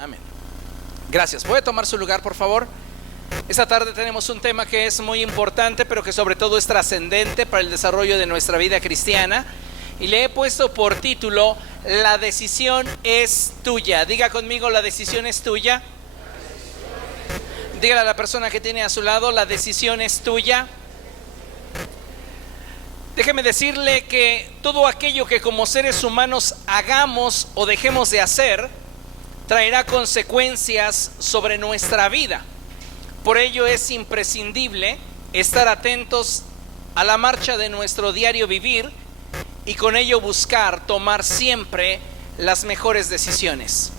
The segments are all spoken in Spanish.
Amén. Gracias. ¿Puede tomar su lugar, por favor? Esta tarde tenemos un tema que es muy importante, pero que sobre todo es trascendente para el desarrollo de nuestra vida cristiana. Y le he puesto por título: La decisión es tuya. Diga conmigo: la decisión es tuya. Dígale a la persona que tiene a su lado: la decisión es tuya. Déjeme decirle que todo aquello que como seres humanos hagamos o dejemos de hacer traerá consecuencias sobre nuestra vida. Por ello es imprescindible estar atentos a la marcha de nuestro diario vivir y con ello buscar tomar siempre las mejores decisiones.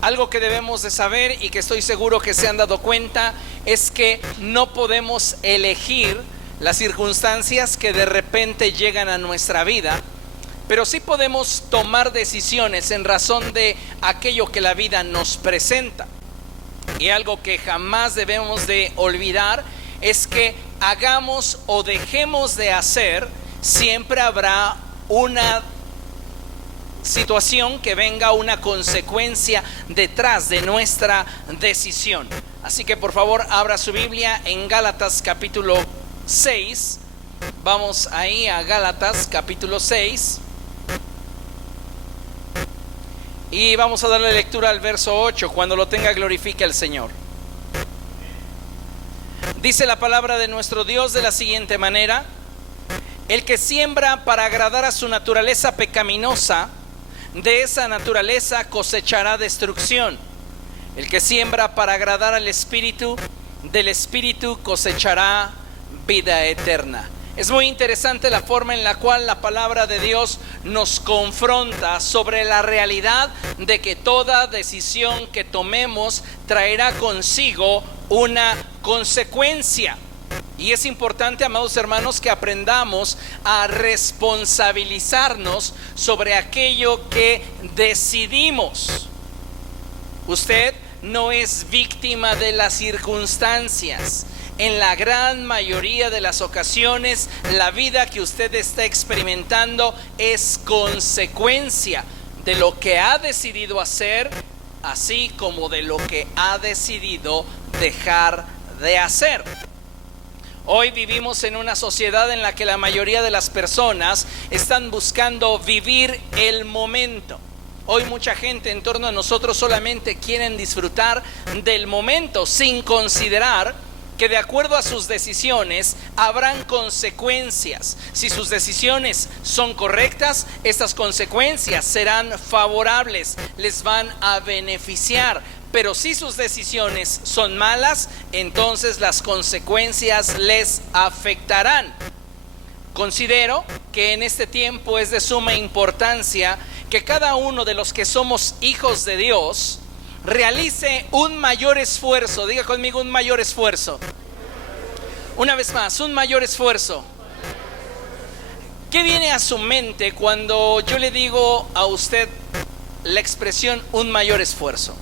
Algo que debemos de saber y que estoy seguro que se han dado cuenta es que no podemos elegir las circunstancias que de repente llegan a nuestra vida, pero sí podemos tomar decisiones en razón de aquello que la vida nos presenta. Y algo que jamás debemos de olvidar es que hagamos o dejemos de hacer, siempre habrá una situación que venga, una consecuencia detrás de nuestra decisión. Así que por favor abra su Biblia en Gálatas capítulo 6. Vamos ahí a Gálatas capítulo 6 y vamos a darle lectura al verso 8. Cuando lo tenga, glorifique al Señor. Dice la palabra de nuestro Dios de la siguiente manera: el que siembra para agradar a su naturaleza pecaminosa, de esa naturaleza cosechará destrucción. El que siembra para agradar al Espíritu, del Espíritu cosechará vida eterna. Es muy interesante la forma en la cual la palabra de Dios nos confronta sobre la realidad de que toda decisión que tomemos traerá consigo una consecuencia. Y es importante, amados hermanos, que aprendamos a responsabilizarnos sobre aquello que decidimos. Usted no es víctima de las circunstancias. En la gran mayoría de las ocasiones, la vida que usted está experimentando es consecuencia de lo que ha decidido hacer, así como de lo que ha decidido dejar de hacer. Hoy vivimos en una sociedad en la que la mayoría de las personas están buscando vivir el momento. Hoy mucha gente en torno a nosotros solamente quieren disfrutar del momento, sin considerar que de acuerdo a sus decisiones habrán consecuencias. Si sus decisiones son correctas, estas consecuencias serán favorables, les van a beneficiar. Pero si sus decisiones son malas, entonces las consecuencias les afectarán. Considero que en este tiempo es de suma importancia que cada uno de los que somos hijos de Dios realice un mayor esfuerzo. Diga conmigo: un mayor esfuerzo. Una vez más, un mayor esfuerzo. ¿Qué viene a su mente cuando yo le digo a usted la expresión un mayor esfuerzo?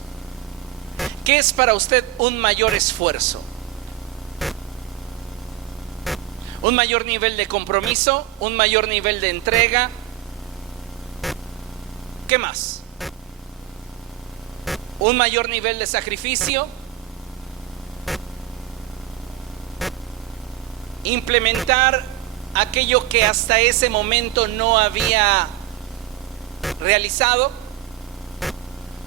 ¿Qué es para usted un mayor esfuerzo? ¿Un mayor nivel de compromiso? ¿Un mayor nivel de entrega? ¿Qué más? ¿Un mayor nivel de sacrificio? ¿Implementar aquello que hasta ese momento no había realizado?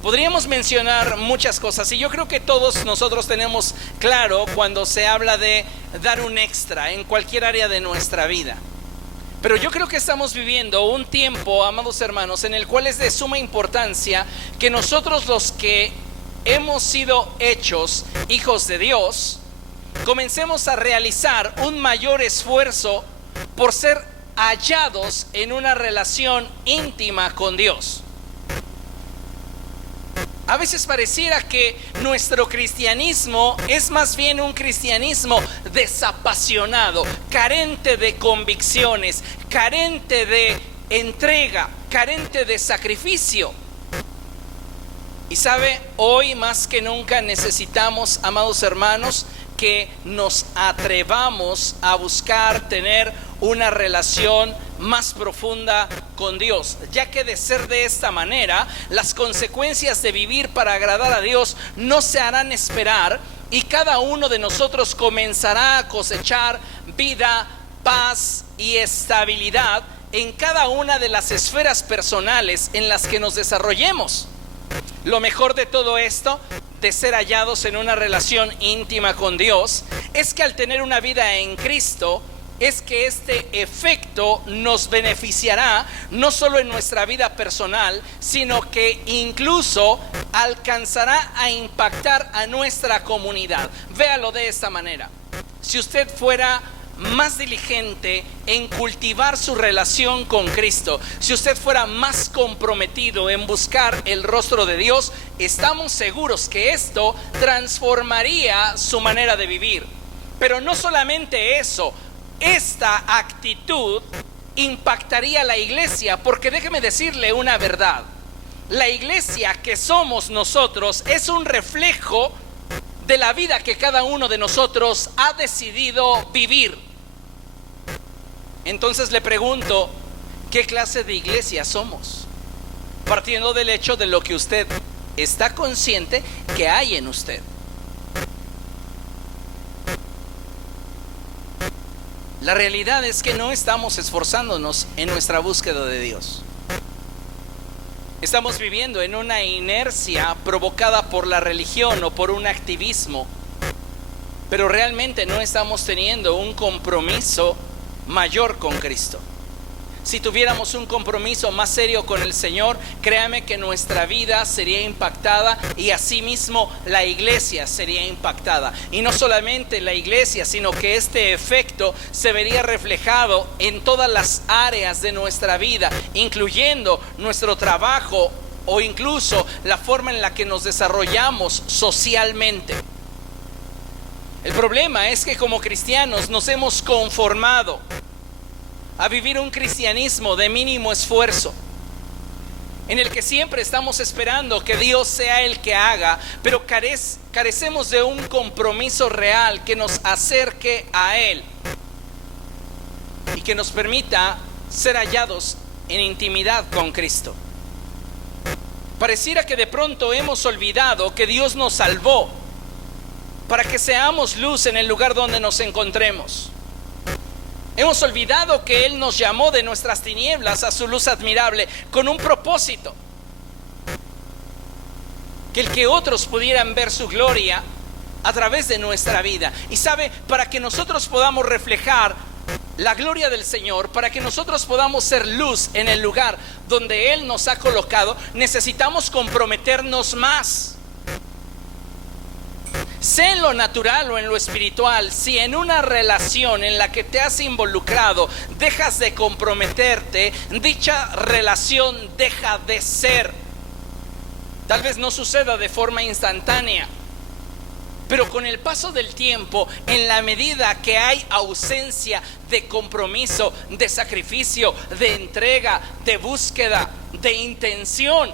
Podríamos mencionar muchas cosas, y yo creo que todos nosotros tenemos claro cuando se habla de dar un extra en cualquier área de nuestra vida. Pero yo creo que estamos viviendo un tiempo, amados hermanos, en el cual es de suma importancia que nosotros, los que hemos sido hechos hijos de Dios, comencemos a realizar un mayor esfuerzo por ser hallados en una relación íntima con Dios. A veces pareciera que nuestro cristianismo es más bien un cristianismo desapasionado, carente de convicciones, carente de entrega, carente de sacrificio. Y sabe, hoy más que nunca necesitamos, amados hermanos, que nos atrevamos a buscar tener una relación más profunda con Dios, ya que de ser de esta manera, las consecuencias de vivir para agradar a Dios no se harán esperar y cada uno de nosotros comenzará a cosechar vida, paz y estabilidad en cada una de las esferas personales en las que nos desarrollemos. Lo mejor de todo esto, de ser hallados en una relación íntima con Dios, es que al tener una vida en Cristo, es que este efecto nos beneficiará no solo en nuestra vida personal, sino que incluso alcanzará a impactar a nuestra comunidad. Véalo de esta manera: si usted fuera más diligente en cultivar su relación con Cristo, si usted fuera más comprometido en buscar el rostro de Dios, estamos seguros que esto transformaría su manera de vivir. Pero no solamente eso, esta actitud impactaría a la iglesia, porque déjeme decirle una verdad: la iglesia que somos nosotros es un reflejo de la vida que cada uno de nosotros ha decidido vivir. Entonces le pregunto, ¿qué clase de iglesia somos? Partiendo del hecho de lo que usted está consciente que hay en usted. La realidad es que no estamos esforzándonos en nuestra búsqueda de Dios. Estamos viviendo en una inercia provocada por la religión o por un activismo, pero realmente no estamos teniendo un compromiso mayor con Cristo. Si tuviéramos un compromiso más serio con el Señor, créame que nuestra vida sería impactada y asimismo la iglesia sería impactada. Y no solamente la iglesia, sino que este efecto se vería reflejado en todas las áreas de nuestra vida, incluyendo nuestro trabajo o incluso la forma en la que nos desarrollamos socialmente. El problema es que como cristianos nos hemos conformado a vivir un cristianismo de mínimo esfuerzo, en el que siempre estamos esperando que Dios sea el que haga, pero carecemos de un compromiso real que nos acerque a Él y que nos permita ser hallados en intimidad con Cristo. Pareciera que de pronto hemos olvidado que Dios nos salvó para que seamos luz en el lugar donde nos encontremos. Hemos olvidado que Él nos llamó de nuestras tinieblas a su luz admirable con un propósito: que el que otros pudieran ver su gloria a través de nuestra vida. Y sabe, para que nosotros podamos reflejar la gloria del Señor, para que nosotros podamos ser luz en el lugar donde Él nos ha colocado, necesitamos comprometernos más. Sea en lo natural o en lo espiritual, si en una relación en la que te has involucrado dejas de comprometerte, dicha relación deja de ser. Tal vez no suceda de forma instantánea, pero con el paso del tiempo, en la medida que hay ausencia de compromiso, de sacrificio, de entrega, de búsqueda, de intención,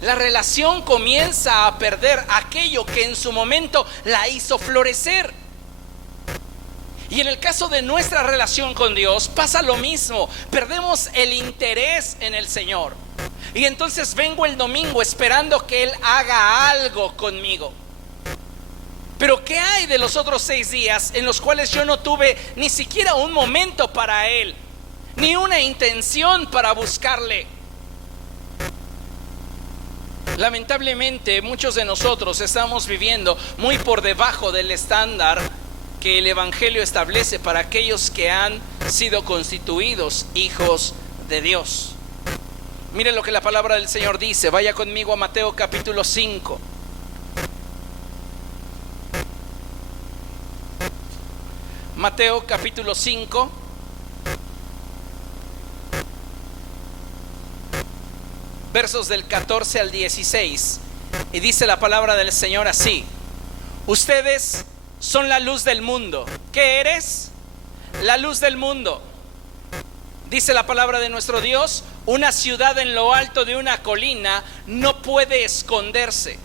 la relación comienza a perder aquello que en su momento la hizo florecer. Y en el caso de nuestra relación con Dios pasa lo mismo. Perdemos el interés en el Señor. Y entonces vengo el domingo esperando que Él haga algo conmigo. Pero ¿qué hay de los otros 6 días en los cuales yo no tuve ni siquiera un momento para Él, ni una intención para buscarle? Lamentablemente muchos de nosotros estamos viviendo muy por debajo del estándar que el Evangelio establece para aquellos que han sido constituidos hijos de Dios. Miren lo que la palabra del Señor dice. Vaya conmigo a Mateo capítulo 5. Mateo capítulo 5. Versos del 14 al 16. Y dice la palabra del Señor así: ustedes son la luz del mundo. ¿Qué eres? La luz del mundo. Dice la palabra de nuestro Dios: una ciudad en lo alto de una colina no puede esconderse,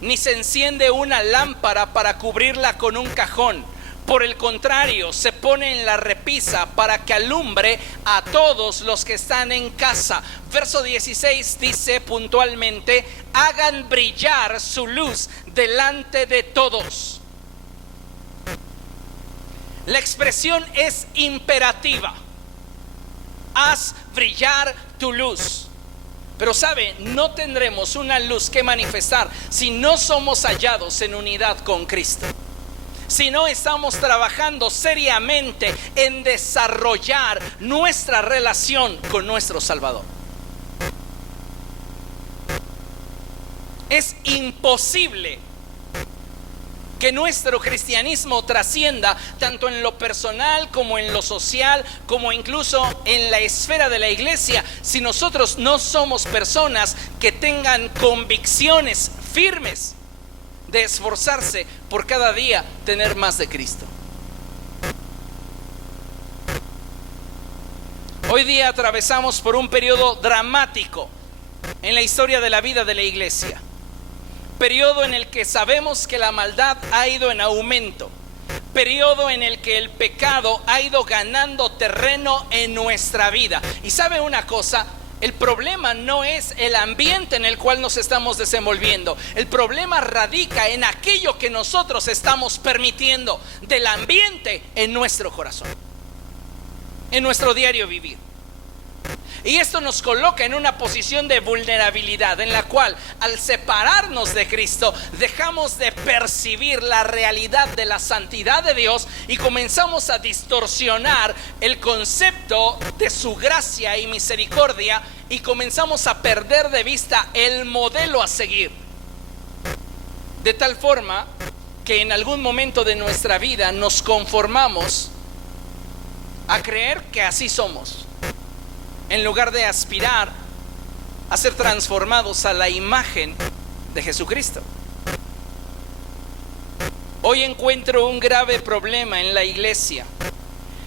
ni se enciende una lámpara para cubrirla con un cajón. Por el contrario, se pone en la repisa para que alumbre a todos los que están en casa. Verso 16 dice puntualmente: hagan brillar su luz delante de todos. La expresión es imperativa: haz brillar tu luz. Pero sabe, no tendremos una luz que manifestar si no somos hallados en unidad con Cristo. Si no estamos trabajando seriamente en desarrollar nuestra relación con nuestro Salvador. Es imposible que nuestro cristianismo trascienda tanto en lo personal como en lo social, como incluso en la esfera de la iglesia, si nosotros no somos personas que tengan convicciones firmes de esforzarse por cada día tener más de Cristo. Hoy día atravesamos por un periodo dramático en la historia de la vida de la iglesia. Periodo en el que sabemos que la maldad ha ido en aumento. Periodo en el que el pecado ha ido ganando terreno en nuestra vida. Y sabe una cosa, el problema no es el ambiente en el cual nos estamos desenvolviendo. El problema radica en aquello que nosotros estamos permitiendo del ambiente en nuestro corazón, en nuestro diario vivir. Y esto nos coloca en una posición de vulnerabilidad en la cual, al separarnos de Cristo, dejamos de percibir la realidad de la santidad de Dios y comenzamos a distorsionar el concepto de su gracia y misericordia, y comenzamos a perder de vista el modelo a seguir. De tal forma que en algún momento de nuestra vida nos conformamos a creer que así somos, en lugar de aspirar a ser transformados a la imagen de Jesucristo. Hoy encuentro un grave problema en la iglesia,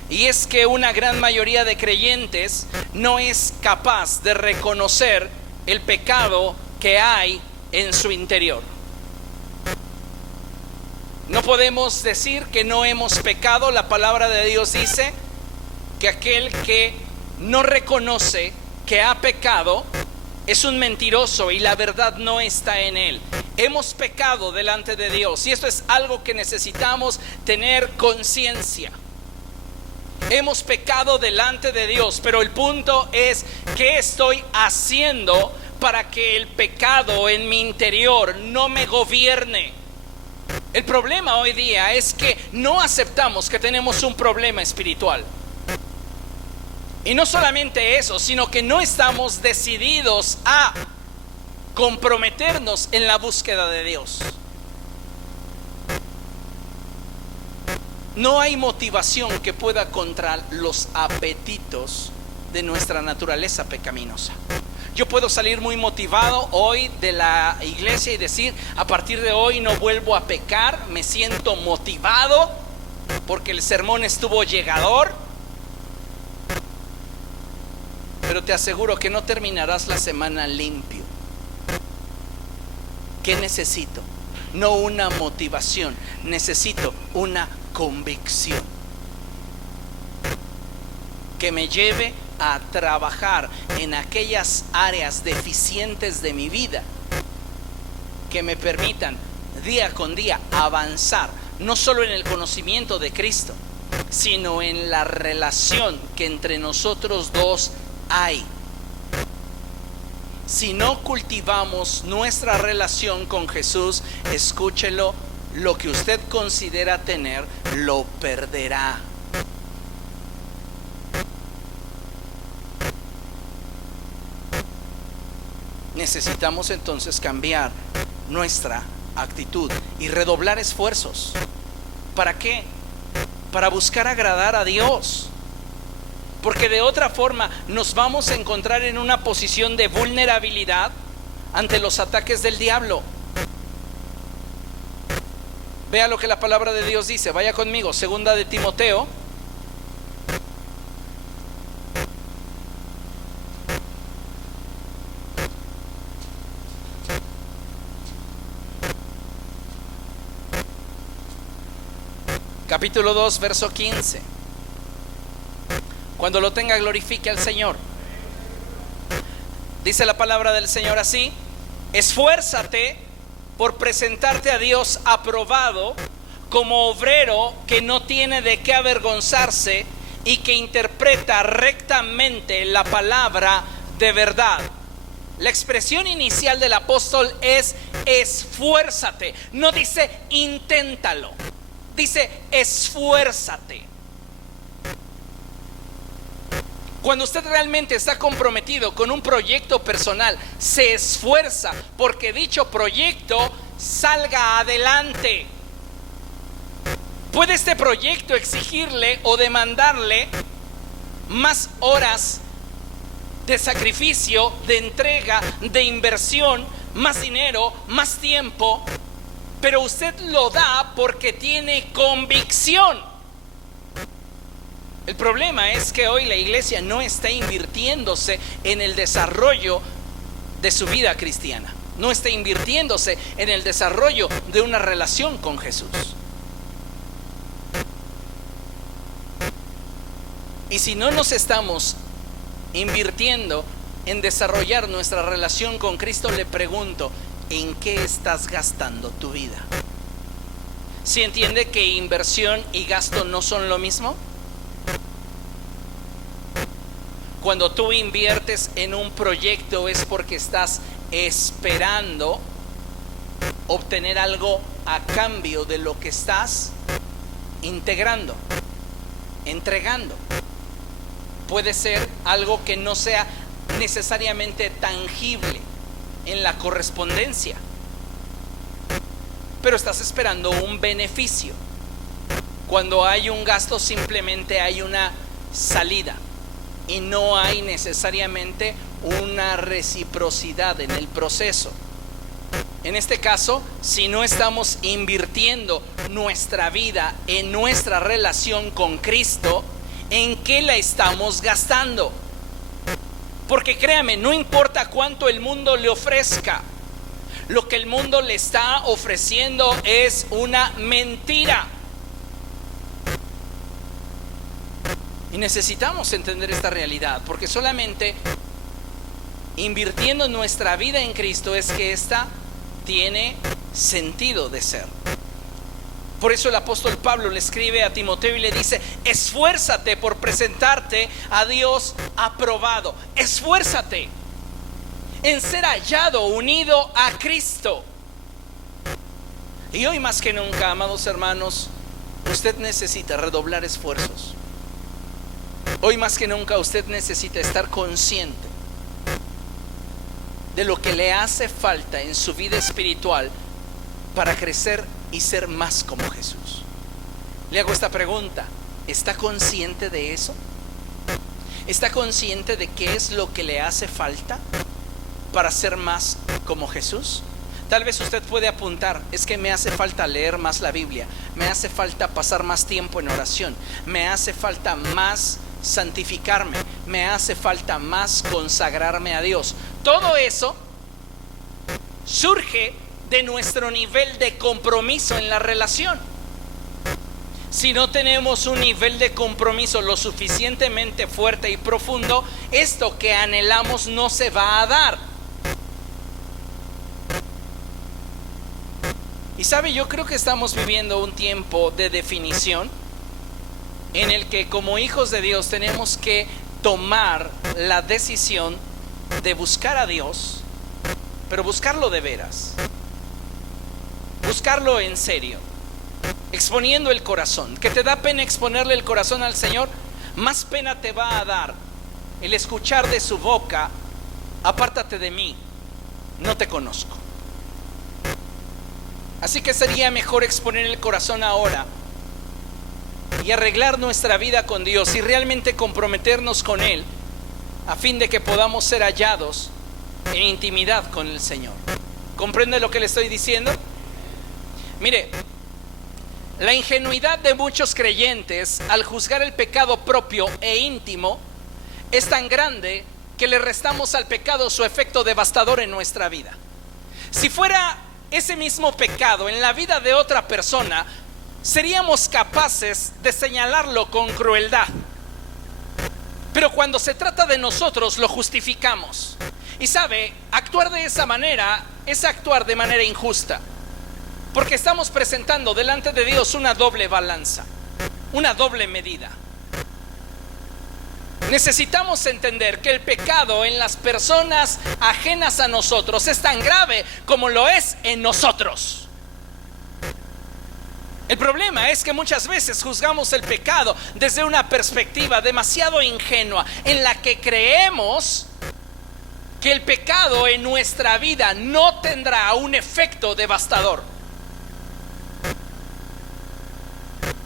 y es que una gran mayoría de creyentes no es capaz de reconocer el pecado que hay en su interior. No podemos decir que no hemos pecado. La palabra de Dios dice que aquel que no reconoce que ha pecado es un mentiroso y la verdad no está en él. Hemos pecado delante de Dios, y esto es algo que necesitamos tener conciencia. Hemos pecado delante de Dios, pero el punto es: ¿qué estoy haciendo para que el pecado en mi interior no me gobierne? El problema hoy día es que no aceptamos que tenemos un problema espiritual. Y no solamente eso, sino que no estamos decididos a comprometernos en la búsqueda de Dios. No hay motivación que pueda contra los apetitos de nuestra naturaleza pecaminosa. Yo puedo salir muy motivado hoy de la iglesia y decir: a partir de hoy no vuelvo a pecar, me siento motivado porque el sermón estuvo llegador. Pero te aseguro que no terminarás la semana limpio. ¿Qué necesito? No una motivación, necesito una convicción que me lleve a trabajar en aquellas áreas deficientes de mi vida, que me permitan día con día avanzar, no solo en el conocimiento de Cristo, sino en la relación que entre nosotros dos hay. Si no cultivamos nuestra relación con Jesús, escúchelo, lo que usted considera tener lo perderá. Necesitamos entonces cambiar nuestra actitud y redoblar esfuerzos. ¿Para qué? Para buscar agradar a Dios. Porque de otra forma nos vamos a encontrar en una posición de vulnerabilidad ante los ataques del diablo. Vea lo que la palabra de Dios dice. Vaya conmigo, segunda de Timoteo. capítulo 2, verso 15. Cuando lo tenga, glorifique al Señor. Dice la palabra del Señor así: esfuérzate por presentarte a Dios aprobado, como obrero que no tiene de qué avergonzarse y que interpreta rectamente la palabra de verdad. La expresión inicial del apóstol es esfuérzate. No dice inténtalo, dice esfuérzate. Cuando usted realmente está comprometido con un proyecto personal, se esfuerza porque dicho proyecto salga adelante. ¿Puede este proyecto exigirle o demandarle más horas de sacrificio, de entrega, de inversión, más dinero, más tiempo? Pero usted lo da porque tiene convicción. El problema es que hoy la iglesia no está invirtiéndose en el desarrollo de su vida cristiana. No está invirtiéndose en el desarrollo de una relación con Jesús. Y si no nos estamos invirtiendo en desarrollar nuestra relación con Cristo, le pregunto, ¿en qué estás gastando tu vida? ¿Sí entiende que inversión y gasto no son lo mismo? Cuando tú inviertes en un proyecto es porque estás esperando obtener algo a cambio de lo que estás integrando, entregando. Puede ser algo que no sea necesariamente tangible en la correspondencia, pero estás esperando un beneficio. Cuando hay un gasto, simplemente hay una salida y no hay necesariamente una reciprocidad en el proceso. En este caso, si no estamos invirtiendo nuestra vida en nuestra relación con Cristo, ¿en qué la estamos gastando? Porque créame, no importa cuánto el mundo le ofrezca, lo que el mundo le está ofreciendo es una mentira. Y necesitamos entender esta realidad, porque solamente invirtiendo nuestra vida en Cristo es que esta tiene sentido de ser. Por eso el apóstol Pablo le escribe a Timoteo y le dice: esfuérzate por presentarte a Dios aprobado. Esfuérzate en ser hallado, unido a Cristo. Y hoy más que nunca, amados hermanos, usted necesita redoblar esfuerzos. Hoy más que nunca usted necesita estar consciente de lo que le hace falta en su vida espiritual para crecer y ser más como Jesús. Le hago esta pregunta: ¿está consciente de eso? ¿Está consciente de qué es lo que le hace falta para ser más como Jesús? Tal vez usted puede apuntar: es que me hace falta leer más la Biblia, me hace falta pasar más tiempo en oración, me hace falta más santificarme, me hace falta más consagrarme a Dios. Todo eso surge de nuestro nivel de compromiso en la relación. Si no tenemos un nivel de compromiso lo suficientemente fuerte y profundo, esto que anhelamos no se va a dar. Y sabe, yo creo que estamos viviendo un tiempo de definición en el que como hijos de Dios tenemos que tomar la decisión de buscar a Dios, pero buscarlo de veras, buscarlo en serio, exponiendo el corazón. Que te da pena exponerle el corazón al Señor, más pena te va a dar el escuchar de su boca: apártate de mí, no te conozco. Así que sería mejor exponer el corazón ahora y arreglar nuestra vida con Dios y realmente comprometernos con Él, a fin de que podamos ser hallados en intimidad con el Señor. ¿Comprende lo que le estoy diciendo? Mire, la ingenuidad de muchos creyentes al juzgar el pecado propio e íntimo es tan grande que le restamos al pecado su efecto devastador en nuestra vida. Si fuera ese mismo pecado en la vida de otra persona, seríamos capaces de señalarlo con crueldad. Pero cuando se trata de nosotros, lo justificamos. Y sabe, actuar de esa manera es actuar de manera injusta, porque estamos presentando delante de Dios una doble balanza, una doble medida. Necesitamos entender que el pecado en las personas ajenas a nosotros es tan grave como lo es en nosotros. El problema es que muchas veces juzgamos el pecado desde una perspectiva demasiado ingenua, en la que creemos que el pecado en nuestra vida no tendrá un efecto devastador.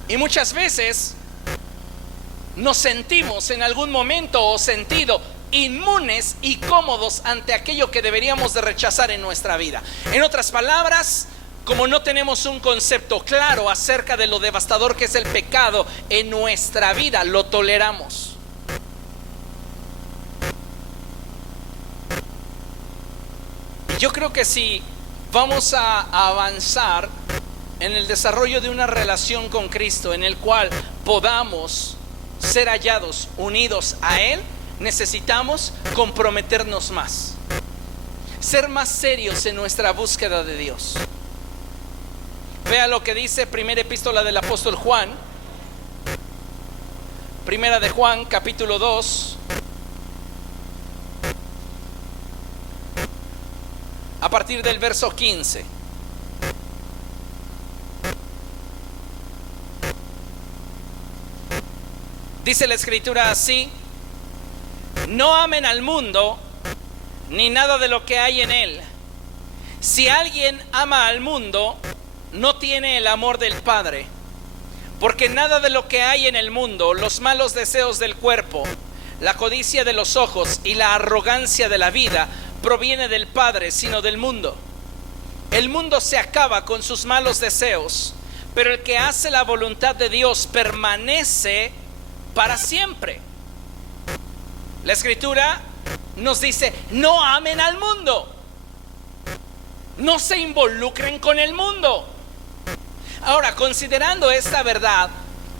Y muchas veces nos sentimos en algún momento o sentido inmunes y cómodos ante aquello que deberíamos de rechazar en nuestra vida. En otras palabras, como no tenemos un concepto claro acerca de lo devastador que es el pecado en nuestra vida, lo toleramos. Y yo creo que si vamos a avanzar en el desarrollo de una relación con Cristo, en el cual podamos ser hallados unidos a Él, necesitamos comprometernos más, ser más serios en nuestra búsqueda de Dios. Vea lo que dice primera epístola del apóstol Juan, primera de Juan, capítulo 2, a partir del verso 15. Dice la escritura así: no amen al mundo ni nada de lo que hay en él. Si alguien ama al mundo, no tiene el amor del Padre, porque nada de lo que hay en el mundo, los malos deseos del cuerpo, la codicia de los ojos y la arrogancia de la vida, proviene del Padre, sino del mundo. El mundo se acaba con sus malos deseos, pero el que hace la voluntad de Dios permanece para siempre. La escritura nos dice: no amen al mundo, no se involucren con el mundo. Ahora, considerando esta verdad,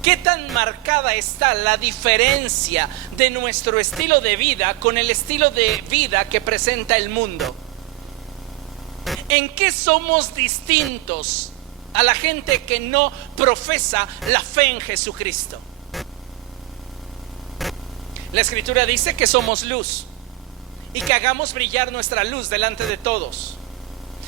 ¿qué tan marcada está la diferencia de nuestro estilo de vida con el estilo de vida que presenta el mundo? ¿En qué somos distintos a la gente que no profesa la fe en Jesucristo? La escritura dice que somos luz y que hagamos brillar nuestra luz delante de todos.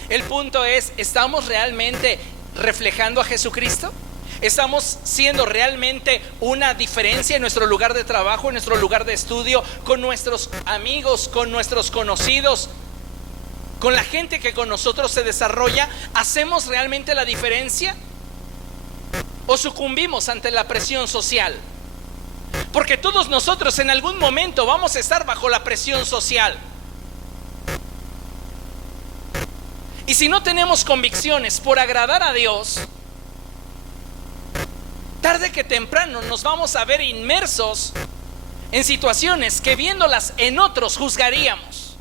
El punto es, ¿estamos realmente reflejando a Jesucristo? ¿Estamos siendo realmente una diferencia en nuestro lugar de trabajo, en nuestro lugar de estudio, con nuestros amigos, con nuestros conocidos, con la gente que con nosotros se desarrolla? ¿Hacemos realmente la diferencia? ¿O sucumbimos ante la presión social? Porque todos nosotros en algún momento vamos a estar bajo la presión social. Y si no tenemos convicciones por agradar a Dios, tarde que temprano nos vamos a ver inmersos en situaciones que viéndolas en otros juzgaríamos.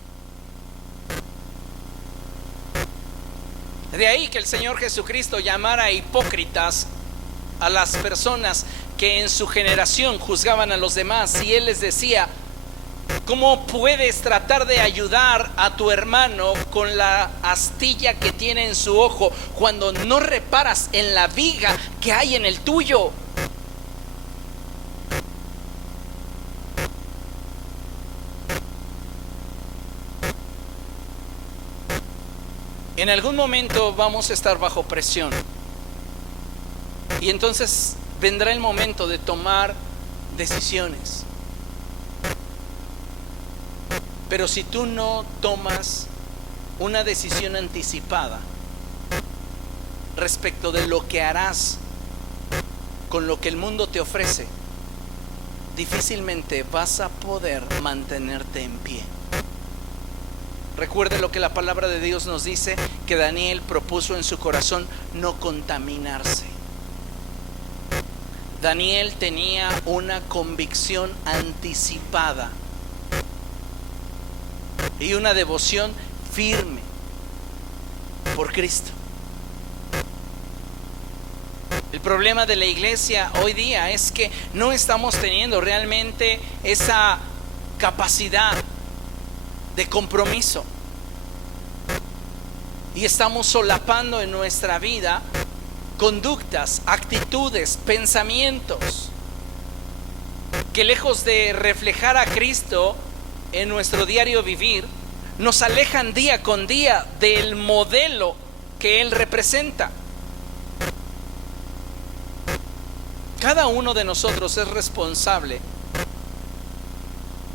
De ahí que el Señor Jesucristo llamara hipócritas a las personas que en su generación juzgaban a los demás, y Él les decía: ¿cómo puedes tratar de ayudar a tu hermano con la astilla que tiene en su ojo cuando no reparas en la viga que hay en el tuyo? En algún momento vamos a estar bajo presión, y entonces vendrá el momento de tomar decisiones. Pero si tú no tomas una decisión anticipada respecto de lo que harás con lo que el mundo te ofrece, difícilmente vas a poder mantenerte en pie. Recuerde lo que la palabra de Dios nos dice, que Daniel propuso en su corazón no contaminarse. Daniel tenía una convicción anticipada y una devoción firme por Cristo. El problema de la iglesia hoy día es que no estamos teniendo realmente esa capacidad de compromiso. Y estamos solapando en nuestra vida conductas, actitudes, pensamientos que lejos de reflejar a Cristo en nuestro diario vivir, nos alejan día con día del modelo que Él representa. Cada uno de nosotros es responsable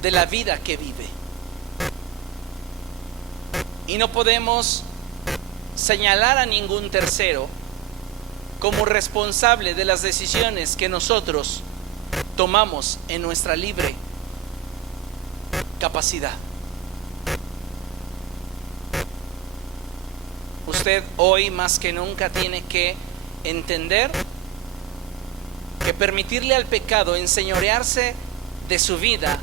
de la vida que vive. Y no podemos señalar a ningún tercero como responsable de las decisiones que nosotros tomamos en nuestra libre capacidad. Usted hoy más que nunca tiene que entender que permitirle al pecado enseñorearse de su vida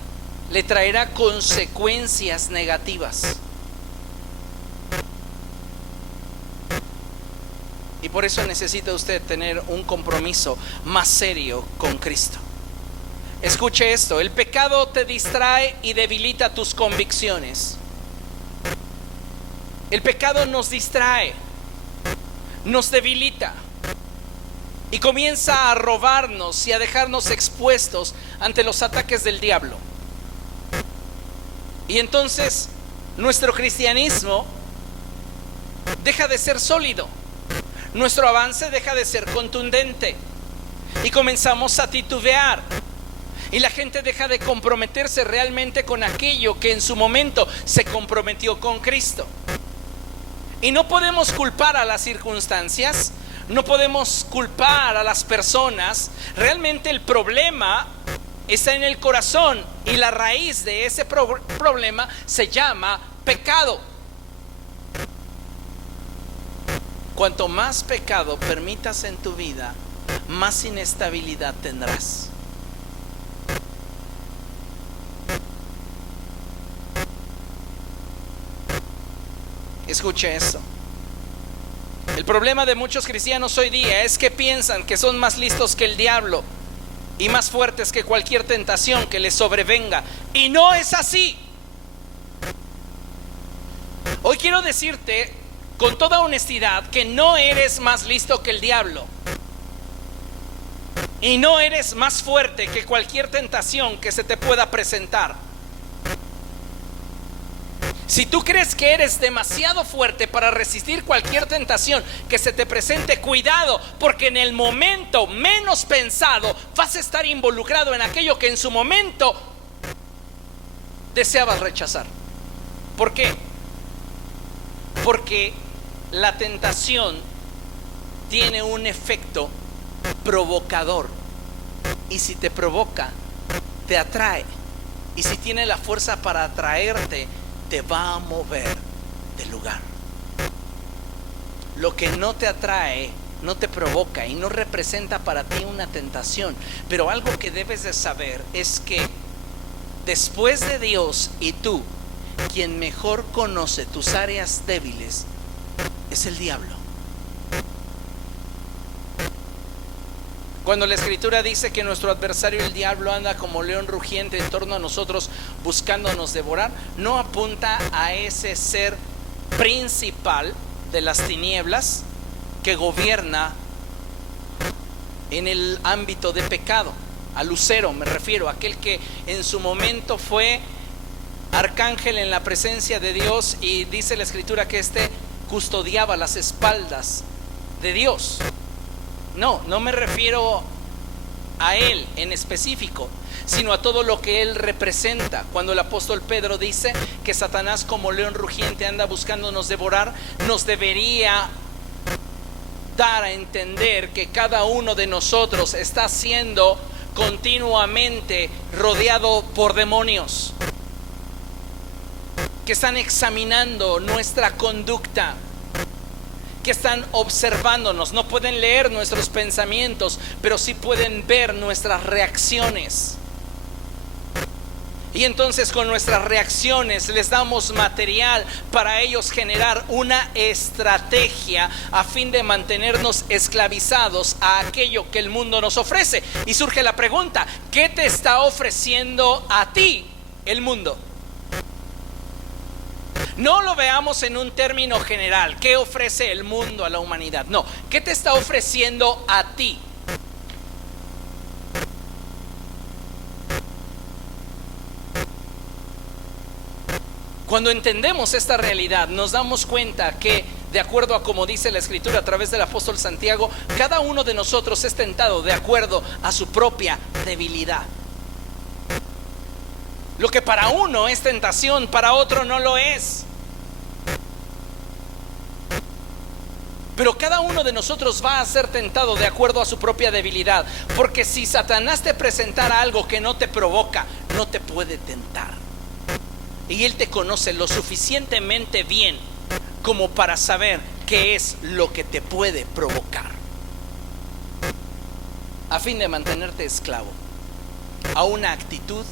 le traerá consecuencias negativas. Y por eso necesita usted tener un compromiso más serio con Cristo. Escuche esto: el pecado te distrae y debilita tus convicciones. El pecado nos distrae, nos debilita y comienza a robarnos y a dejarnos expuestos ante los ataques del diablo. Y entonces nuestro cristianismo deja de ser sólido, nuestro avance deja de ser contundente y comenzamos a titubear. Y la gente deja de comprometerse realmente con aquello que en su momento se comprometió con Cristo. Y no podemos culpar a las circunstancias, no podemos culpar a las personas. Realmente el problema está en el corazón y la raíz de ese problema se llama pecado. Cuanto más pecado permitas en tu vida, más inestabilidad tendrás. Escuche esto: el problema de muchos cristianos hoy día es que piensan que son más listos que el diablo y más fuertes que cualquier tentación que les sobrevenga. Y no es así. Hoy quiero decirte con toda honestidad que no eres más listo que el diablo y no eres más fuerte que cualquier tentación que se te pueda presentar. Si tú crees que eres demasiado fuerte para resistir cualquier tentación que se te presente, cuidado, porque en el momento menos pensado vas a estar involucrado en aquello que en su momento deseabas rechazar. ¿Por qué? Porque la tentación tiene un efecto provocador, y si te provoca, te atrae, y si tiene la fuerza para atraerte, te va a mover del lugar. Lo que no te atrae, no te provoca y no representa para ti una tentación. Pero algo que debes de saber es que después de Dios y tú, quien mejor conoce tus áreas débiles es el diablo. Cuando la escritura dice que nuestro adversario el diablo anda como león rugiente en torno a nosotros buscándonos devorar, no apunta a ese ser principal de las tinieblas que gobierna en el ámbito de pecado. A Lucero me refiero, aquel que en su momento fue arcángel en la presencia de Dios, y dice la escritura que éste custodiaba las espaldas de Dios. No me refiero a él en específico, sino a todo lo que él representa. Cuando el apóstol Pedro dice que Satanás como león rugiente anda buscándonos devorar, nos debería dar a entender que cada uno de nosotros está siendo continuamente rodeado por demonios que están examinando nuestra conducta, que están observándonos. No pueden leer nuestros pensamientos, pero sí pueden ver nuestras reacciones. Y entonces con nuestras reacciones les damos material para ellos generar una estrategia a fin de mantenernos esclavizados a aquello que el mundo nos ofrece. Y surge la pregunta: ¿qué te está ofreciendo a ti el mundo? No lo veamos en un término general, ¿qué ofrece el mundo a la humanidad? No, ¿qué te está ofreciendo a ti? Cuando entendemos esta realidad, nos damos cuenta que, de acuerdo a como dice la Escritura a través del apóstol Santiago, cada uno de nosotros es tentado de acuerdo a su propia debilidad. Lo que para uno es tentación, para otro no lo es. Pero cada uno de nosotros va a ser tentado de acuerdo a su propia debilidad. Porque si Satanás te presentara algo que no te provoca, no te puede tentar. Y él te conoce lo suficientemente bien como para saber qué es lo que te puede provocar, a fin de mantenerte esclavo a una actitud,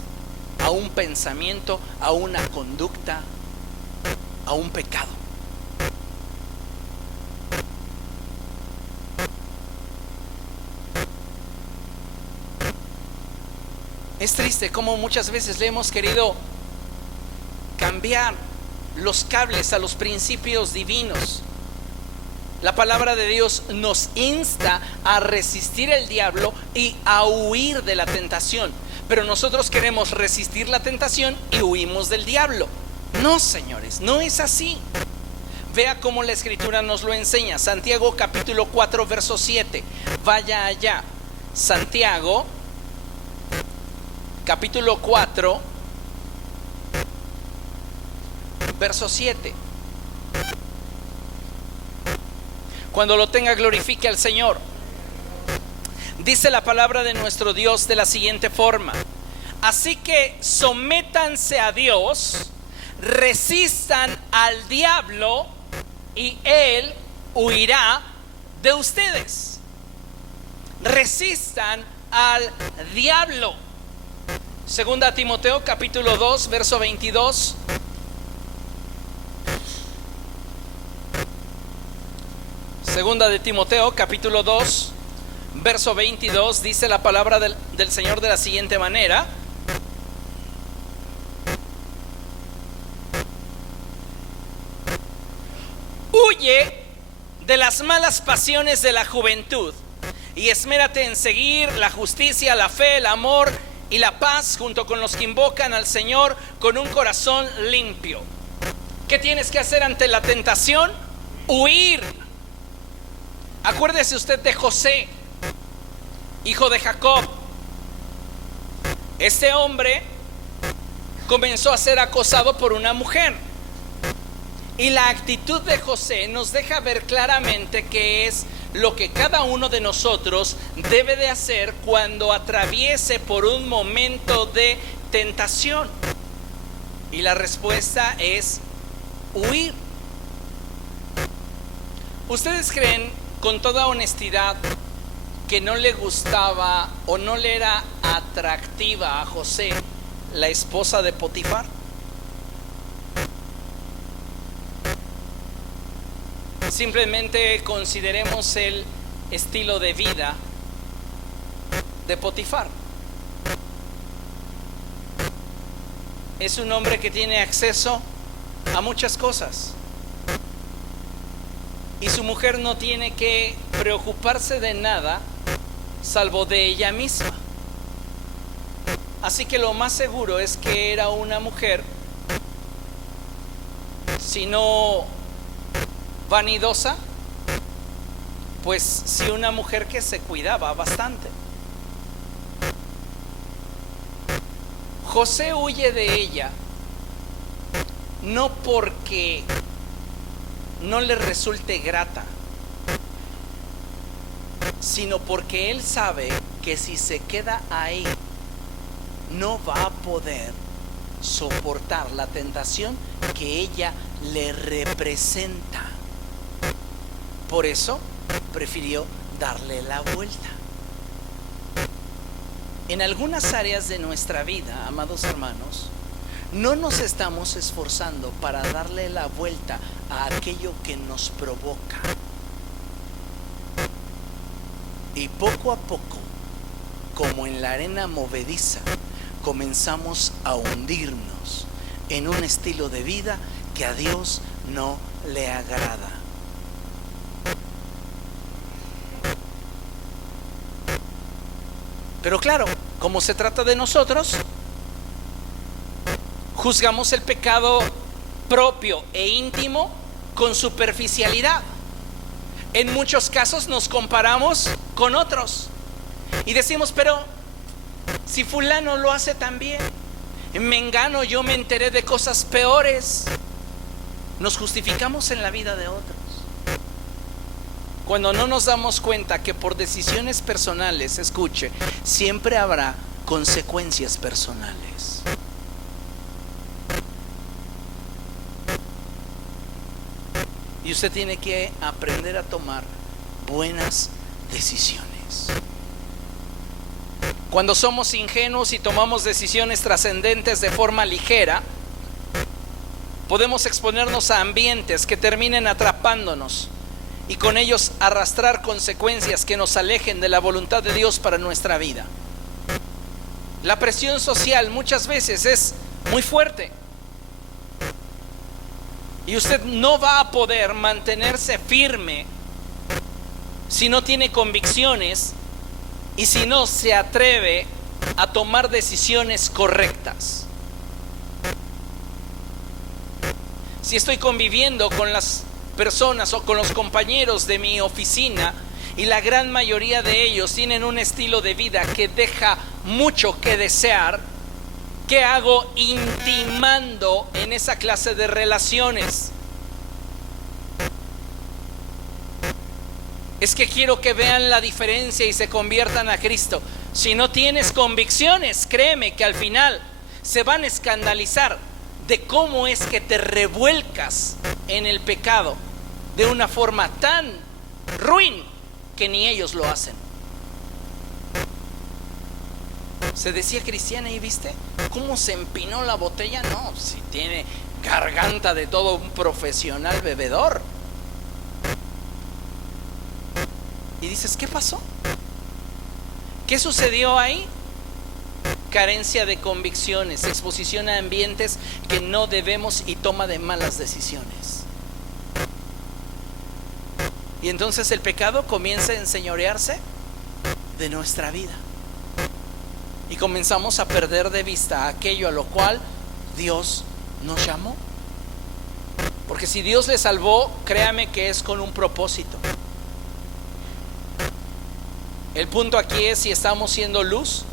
a un pensamiento, a una conducta, a un pecado. Es triste cómo muchas veces le hemos querido cambiar los cables a los principios divinos. La palabra de Dios nos insta a resistir el diablo y a huir de la tentación. Pero nosotros queremos resistir la tentación y huimos del diablo. No, señores, no es así. Vea cómo la Escritura nos lo enseña. Santiago capítulo 4 verso 7. Vaya allá. Santiago capítulo 4 verso 7. Cuando lo tenga, glorifique al Señor. Dice la palabra de nuestro Dios de la siguiente forma: así que sométanse a Dios, resistan al diablo y él huirá de ustedes. Resistan al diablo. Segunda Timoteo capítulo 2 verso 22. Segunda de Timoteo capítulo 2 verso 22, dice la palabra del Señor de la siguiente manera: huye de las malas pasiones de la juventud y esmérate en seguir la justicia, la fe, el amor y la paz junto con los que invocan al Señor con un corazón limpio. ¿Qué tienes que hacer ante la tentación? Huir. Acuérdese usted de José, hijo de Jacob. Este hombre comenzó a ser acosado por una mujer. Y la actitud de José nos deja ver claramente qué es lo que cada uno de nosotros debe de hacer cuando atraviese por un momento de tentación. Y la respuesta es huir. ¿Ustedes creen con toda honestidad que no le gustaba o no le era atractiva a José la esposa de Potifar? Simplemente consideremos el estilo de vida de Potifar. Es un hombre que tiene acceso a muchas cosas y su mujer no tiene que preocuparse de nada salvo de ella misma. Así que lo más seguro es que era una mujer, si no vanidosa, pues sí una mujer que se cuidaba bastante. José huye de ella no porque no le resulte grata, sino porque él sabe que si se queda ahí no va a poder soportar la tentación que ella le representa. Por eso prefirió darle la vuelta. en algunas áreas de nuestra vida, amados hermanos, no nos estamos esforzando para darle la vuelta a aquello que nos provoca. Y poco a poco, como en la arena movediza, comenzamos a hundirnos en un estilo de vida que a Dios no le agrada. Pero claro, como se trata de nosotros, juzgamos el pecado propio e íntimo con superficialidad. En muchos casos nos comparamos con otros y decimos, pero si fulano lo hace tan bien, mengano, yo me enteré de cosas peores. Nos justificamos en la vida de otros, cuando no nos damos cuenta que por decisiones personales, escuche, siempre habrá consecuencias personales. Y usted tiene que aprender a tomar buenas decisiones. Cuando somos ingenuos y tomamos decisiones trascendentes de forma ligera, podemos exponernos a ambientes que terminen atrapándonos y con ellos arrastrar consecuencias que nos alejen de la voluntad de Dios para nuestra vida. La presión social muchas veces es muy fuerte y usted no va a poder mantenerse firme si no tiene convicciones y si no se atreve a tomar decisiones correctas. Si estoy conviviendo con las personas o con los compañeros de mi oficina y la gran mayoría de ellos tienen un estilo de vida que deja mucho que desear, ¿qué hago intimando en esa clase de relaciones? Es que quiero que vean la diferencia y se conviertan a Cristo. Si no tienes convicciones, créeme que al final se van a escandalizar de cómo es que te revuelcas en el pecado de una forma tan ruin que ni ellos lo hacen. Se decía cristiana y viste cómo se empinó la botella. No, si tiene garganta de todo un profesional bebedor. Y dices, ¿qué pasó? ¿Qué sucedió ahí? Carencia de convicciones, exposición a ambientes que no debemos y toma de malas decisiones. Y entonces el pecado comienza a enseñorearse de nuestra vida. Y comenzamos a perder de vista aquello a lo cual Dios nos llamó. Porque si Dios le salvó, créame que es con un propósito. El punto aquí es si estamos siendo luz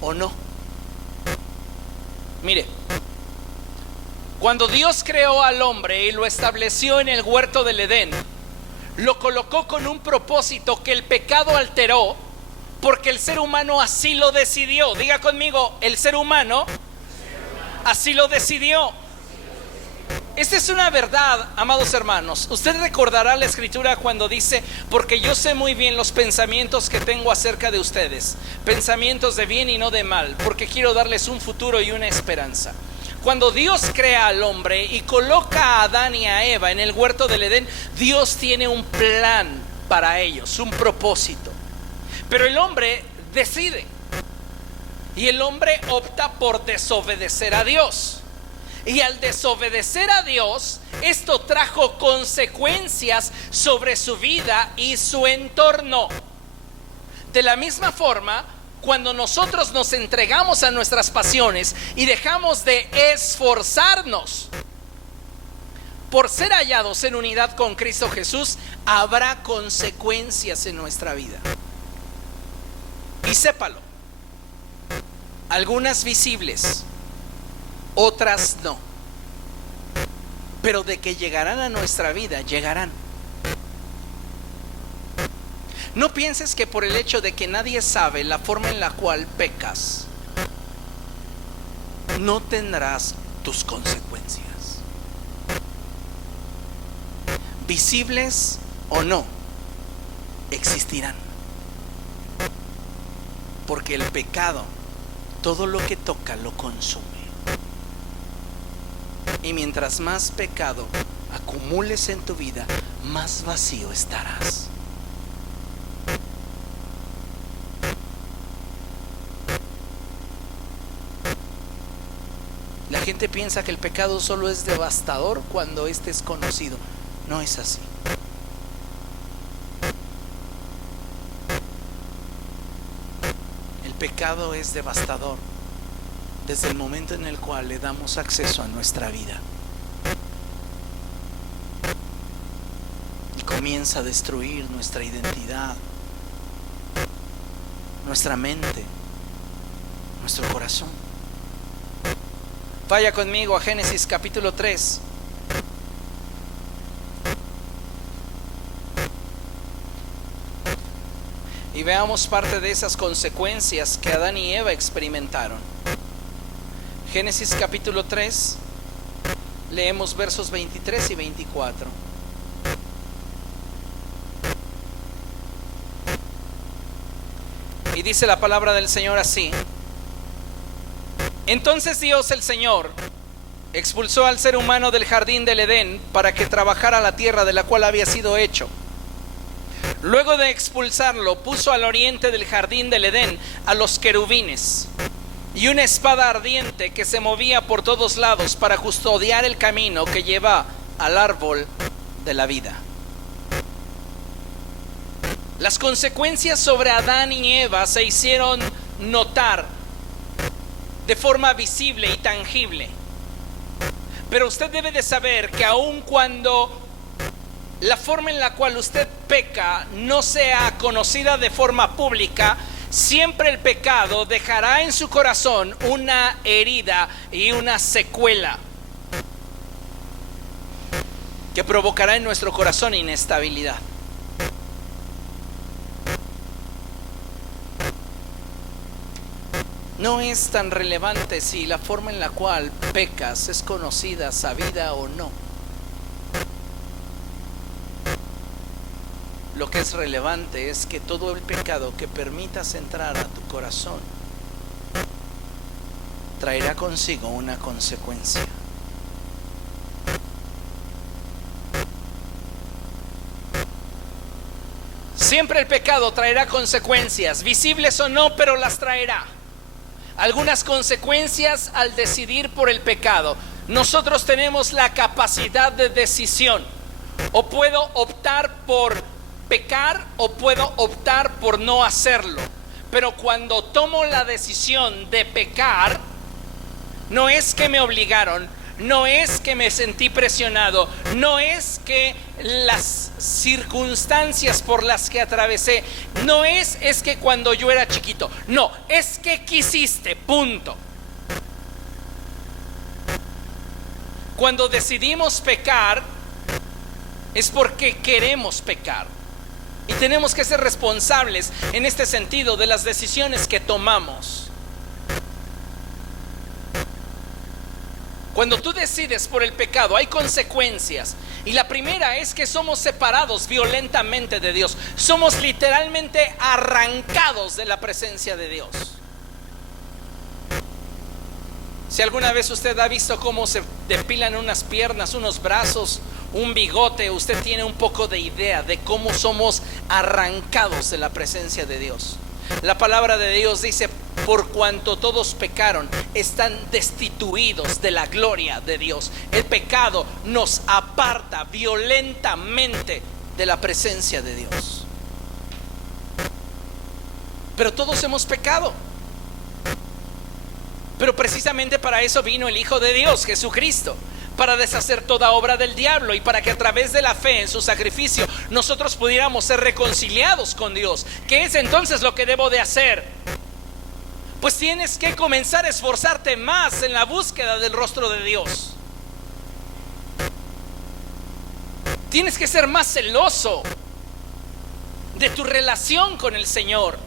o no. Mire, cuando Dios creó al hombre y lo estableció en el huerto del Edén, lo colocó con un propósito que el pecado alteró, porque el ser humano así lo decidió. Diga conmigo, el ser humano así lo decidió. Esta es una verdad, amados hermanos. Usted recordará la escritura cuando dice, porque yo sé muy bien los pensamientos que tengo acerca de ustedes, pensamientos de bien y no de mal, porque quiero darles un futuro y una esperanza. Cuando Dios crea al hombre y coloca a Adán y a Eva en el huerto del Edén, Dios tiene un plan para ellos, un propósito. Pero el hombre decide y el hombre opta por desobedecer a Dios. Y al desobedecer a Dios, esto trajo consecuencias sobre su vida y su entorno. De la misma forma, cuando nosotros nos entregamos a nuestras pasiones y dejamos de esforzarnos por ser hallados en unidad con Cristo Jesús, habrá consecuencias en nuestra vida. Y sépalo, algunas visibles, otras no, pero de que llegarán a nuestra vida, llegarán. No pienses que por el hecho de que nadie sabe la forma en la cual pecas, no tendrás tus consecuencias. Visibles o no, existirán. porque el pecado, todo lo que toca lo consume. Y mientras más pecado acumules en tu vida, más vacío estarás. La gente piensa que el pecado solo es devastador cuando éste es conocido. No es así. El pecado es devastador desde el momento en el cual le damos acceso a nuestra vida y comienza a destruir nuestra identidad, nuestra mente, nuestro corazón. Vaya conmigo a Génesis capítulo 3. Y veamos parte de esas consecuencias que Adán y Eva experimentaron. Génesis capítulo 3, leemos versos 23 y 24. Y dice la palabra del Señor así: entonces Dios el Señor expulsó al ser humano del jardín del Edén para que trabajara la tierra de la cual había sido hecho. Luego de expulsarlo, puso al oriente del jardín del Edén a los querubines y una espada ardiente que se movía por todos lados para custodiar el camino que lleva al árbol de la vida. Las consecuencias sobre Adán y Eva se hicieron notar de forma visible y tangible. Pero usted debe de saber que aun cuando la forma en la cual usted peca no sea conocida de forma pública, siempre el pecado dejará en su corazón una herida y una secuela que provocará en nuestro corazón inestabilidad. No es tan relevante si la forma en la cual pecas es conocida, sabida o no. Lo que es relevante es que todo el pecado que permitas entrar a tu corazón traerá consigo una consecuencia. Siempre el pecado traerá consecuencias, visibles o no, pero las traerá. Algunas consecuencias al decidir por el pecado. Nosotros tenemos la capacidad de decisión. O puedo optar por pecar o puedo optar por no hacerlo. Pero cuando tomo la decisión de pecar, no es que me obligaron, no es que me sentí presionado, no es que las circunstancias por las que atravesé, no es que cuando yo era chiquito, no, es que quisiste, punto. Cuando decidimos pecar es porque queremos pecar. Y tenemos que ser responsables en este sentido de las decisiones que tomamos. Cuando tú decides por el pecado hay consecuencias. Y la primera es que somos separados violentamente de Dios. Somos literalmente arrancados de la presencia de Dios. Si alguna vez usted ha visto cómo se depilan unas piernas, unos brazos, un bigote, usted tiene un poco de idea de cómo somos arrancados de la presencia de Dios. La palabra de Dios dice: por cuanto todos pecaron, están destituidos de la gloria de Dios. El pecado nos aparta violentamente de la presencia de Dios. Pero todos hemos pecado. Pero precisamente para eso vino el Hijo de Dios, Jesucristo, para deshacer toda obra del diablo y para que a través de la fe en su sacrificio nosotros pudiéramos ser reconciliados con Dios. ¿Qué es entonces lo que debo de hacer? Pues tienes que comenzar a esforzarte más en la búsqueda del rostro de Dios. Tienes que ser más celoso de tu relación con el Señor.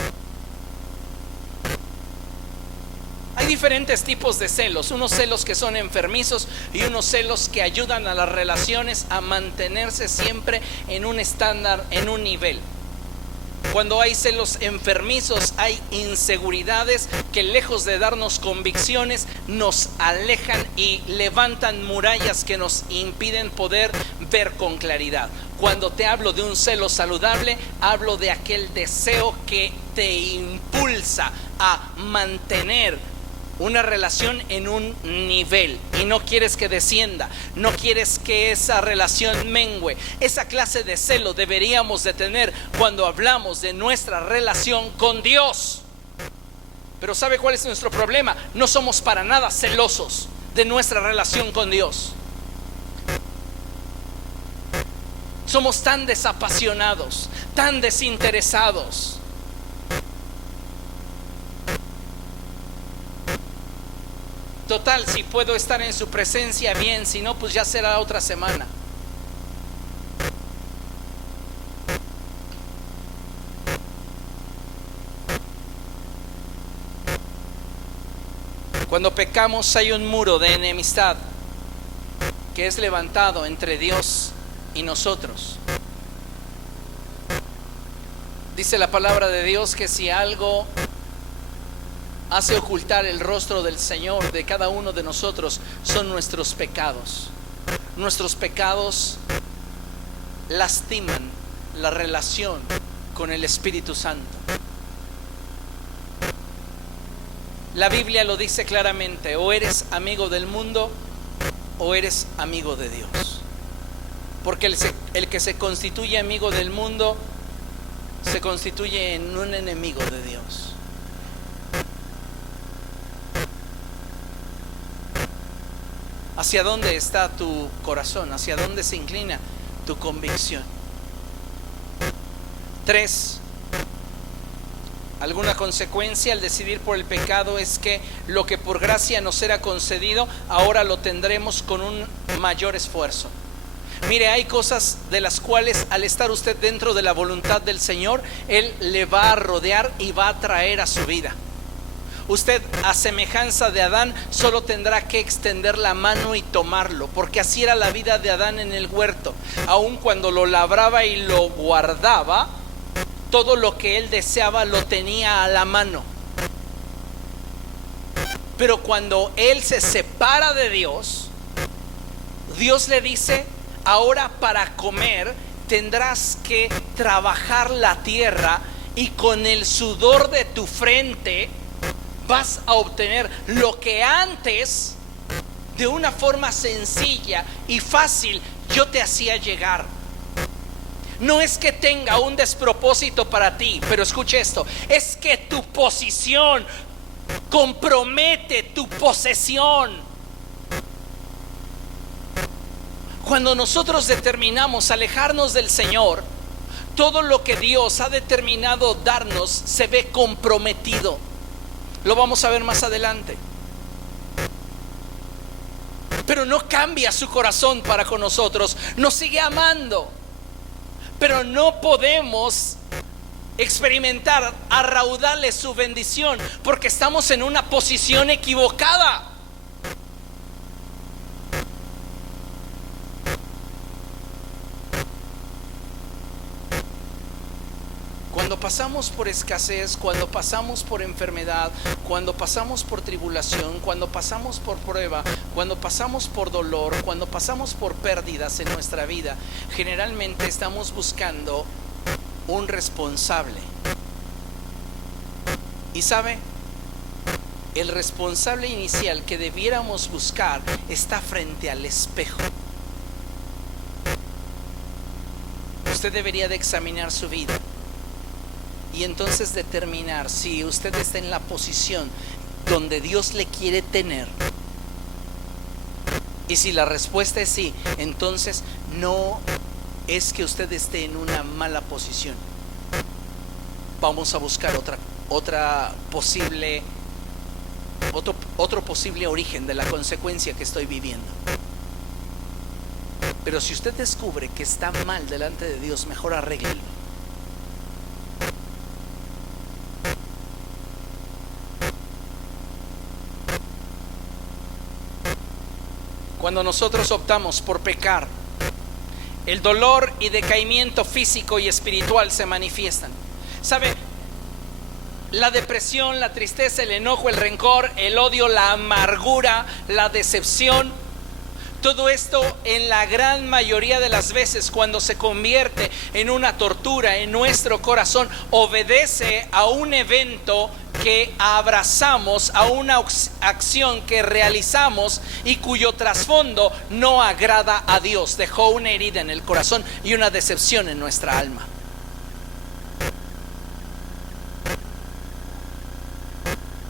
Hay diferentes tipos de celos, unos celos que son enfermizos y unos celos que ayudan a las relaciones a mantenerse siempre en un estándar, en un nivel. Cuando hay celos enfermizos, hay inseguridades que lejos de darnos convicciones, nos alejan y levantan murallas que nos impiden poder ver con claridad. Cuando te hablo de un celo saludable, hablo de aquel deseo que te impulsa a mantener una relación en un nivel y no quieres que descienda, no quieres que esa relación mengue. Esa clase de celo deberíamos de tener cuando hablamos de nuestra relación con Dios. Pero ¿sabe cuál es nuestro problema? No somos para nada celosos de nuestra relación con Dios. Somos tan desapasionados, tan desinteresados. Total, si puedo estar en su presencia, bien, si no, pues ya será otra semana. Cuando pecamos hay un muro de enemistad que es levantado entre Dios y nosotros. Dice la palabra de Dios que si algo hace ocultar el rostro del Señor de cada uno de nosotros, son nuestros pecados. Nuestros pecados lastiman la relación con el Espíritu Santo. La Biblia lo dice claramente: o eres amigo del mundo o eres amigo de Dios. Porque el que se constituye amigo del mundo se constituye en un enemigo de Dios. ¿Hacia dónde está tu corazón? ¿Hacia dónde se inclina tu convicción? 3. Alguna consecuencia al decidir por el pecado es que lo que por gracia nos era concedido, ahora lo tendremos con un mayor esfuerzo. Mire, hay cosas de las cuales al estar usted dentro de la voluntad del Señor, Él le va a rodear y va a traer a su vida. Usted, a semejanza de Adán, solo tendrá que extender la mano y tomarlo, porque así era la vida de Adán en el huerto. Aun cuando lo labraba y lo guardaba, todo lo que él deseaba lo tenía a la mano. Pero cuando él se separa de Dios, Dios le dice: ahora para comer tendrás que trabajar la tierra y con el sudor de tu frente vas a obtener lo que antes, de una forma sencilla y fácil, yo te hacía llegar. No es que tenga un despropósito para ti, pero escuche esto: es que tu posición compromete tu posesión. Cuando nosotros determinamos alejarnos del Señor, todo lo que Dios ha determinado darnos se ve comprometido. Lo vamos a ver más adelante. Pero no cambia su corazón para con nosotros, nos sigue amando. Pero no podemos experimentar a raudales su bendición porque estamos en una posición equivocada. Cuando pasamos por escasez, cuando pasamos por enfermedad, cuando pasamos por tribulación, cuando pasamos por prueba, cuando pasamos por dolor, cuando pasamos por pérdidas en nuestra vida, generalmente estamos buscando un responsable. Y ¿sabe? El responsable inicial que debiéramos buscar está frente al espejo. Usted debería de examinar su vida y entonces determinar si usted está en la posición donde Dios le quiere tener. Y si la respuesta es sí, entonces no es que usted esté en una mala posición. Vamos a buscar otro posible origen de la consecuencia que estoy viviendo. Pero si usted descubre que está mal delante de Dios, mejor arréglelo. Cuando nosotros optamos por pecar, el dolor y decaimiento físico y espiritual se manifiestan. ¿Sabe? La depresión, la tristeza, el enojo, el rencor, el odio, la amargura, la decepción, todo esto en la gran mayoría de las veces cuando se convierte en una tortura en nuestro corazón, obedece a un evento que abrazamos, a una acción que realizamos y cuyo trasfondo no agrada a Dios. Dejó una herida en el corazón y una decepción en nuestra alma.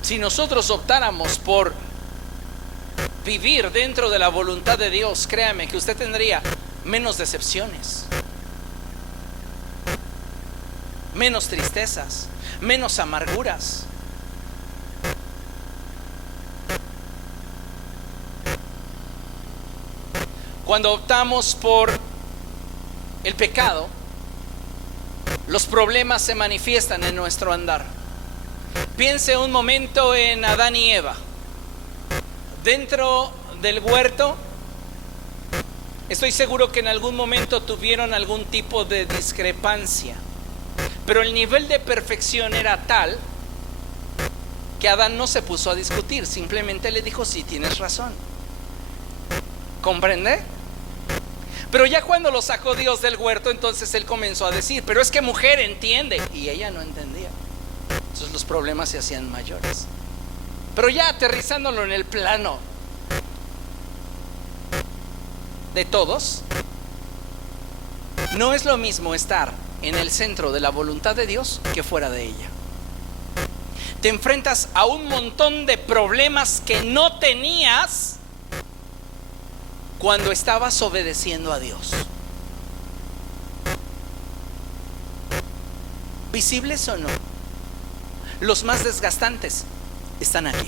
Si nosotros optáramos por vivir dentro de la voluntad de Dios, créame que usted tendría menos decepciones, menos tristezas, menos amarguras. Cuando optamos por el pecado, los problemas se manifiestan en nuestro andar. Piense un momento en Adán y Eva. Dentro del huerto, estoy seguro que en algún momento tuvieron algún tipo de discrepancia, pero el nivel de perfección era tal que Adán no se puso a discutir, simplemente le dijo: sí, tienes razón. ¿Comprende? Pero ya cuando lo sacó Dios del huerto, entonces él comenzó a decir: pero es que mujer entiende, y ella no entendía. Entonces los problemas se hacían mayores. Pero ya aterrizándolo en el plano de todos, no es lo mismo estar en el centro de la voluntad de Dios que fuera de ella. Te enfrentas a un montón de problemas que no tenías cuando estabas obedeciendo a Dios. ¿Visibles o no? Los más desgastantes están aquí,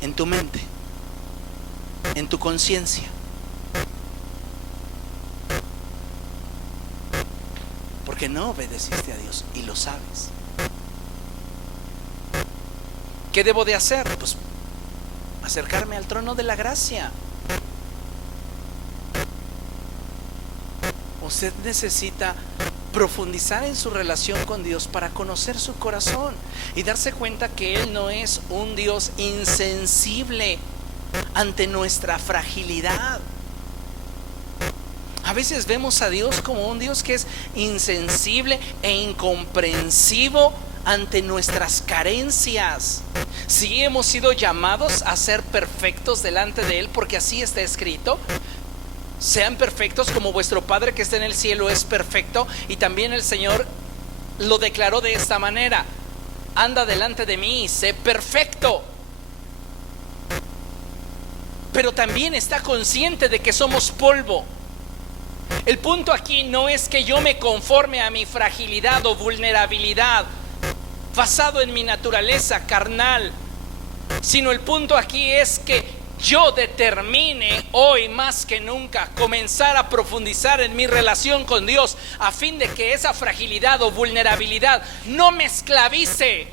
en tu mente, en tu conciencia. Porque no obedeciste a Dios y lo sabes. ¿Qué debo de hacer? Pues acercarme al trono de la gracia. Usted necesita profundizar en su relación con Dios para conocer su corazón y darse cuenta que Él no es un Dios insensible ante nuestra fragilidad. A veces vemos a Dios como un Dios que es insensible e incomprensivo ante nuestras carencias. Sí, hemos sido llamados a ser perfectos delante de Él, porque así está escrito: sean perfectos como vuestro Padre que está en el cielo es perfecto. Y también el Señor lo declaró de esta manera: anda delante de mí y sé perfecto. Pero también está consciente de que somos polvo. El punto aquí no es que yo me conforme a mi fragilidad o vulnerabilidad basado en mi naturaleza carnal, sino el punto aquí es que yo determine hoy más que nunca comenzar a profundizar en mi relación con Dios, a fin de que esa fragilidad o vulnerabilidad no me esclavice.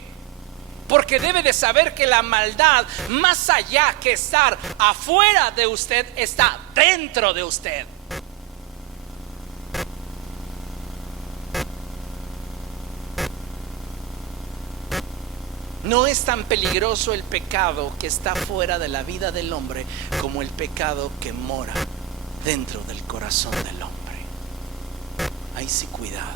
Porque debe de saber que la maldad, más allá que estar afuera de usted, está dentro de usted. No es tan peligroso el pecado que está fuera de la vida del hombre como el pecado que mora dentro del corazón del hombre. Ahí sí, cuidado.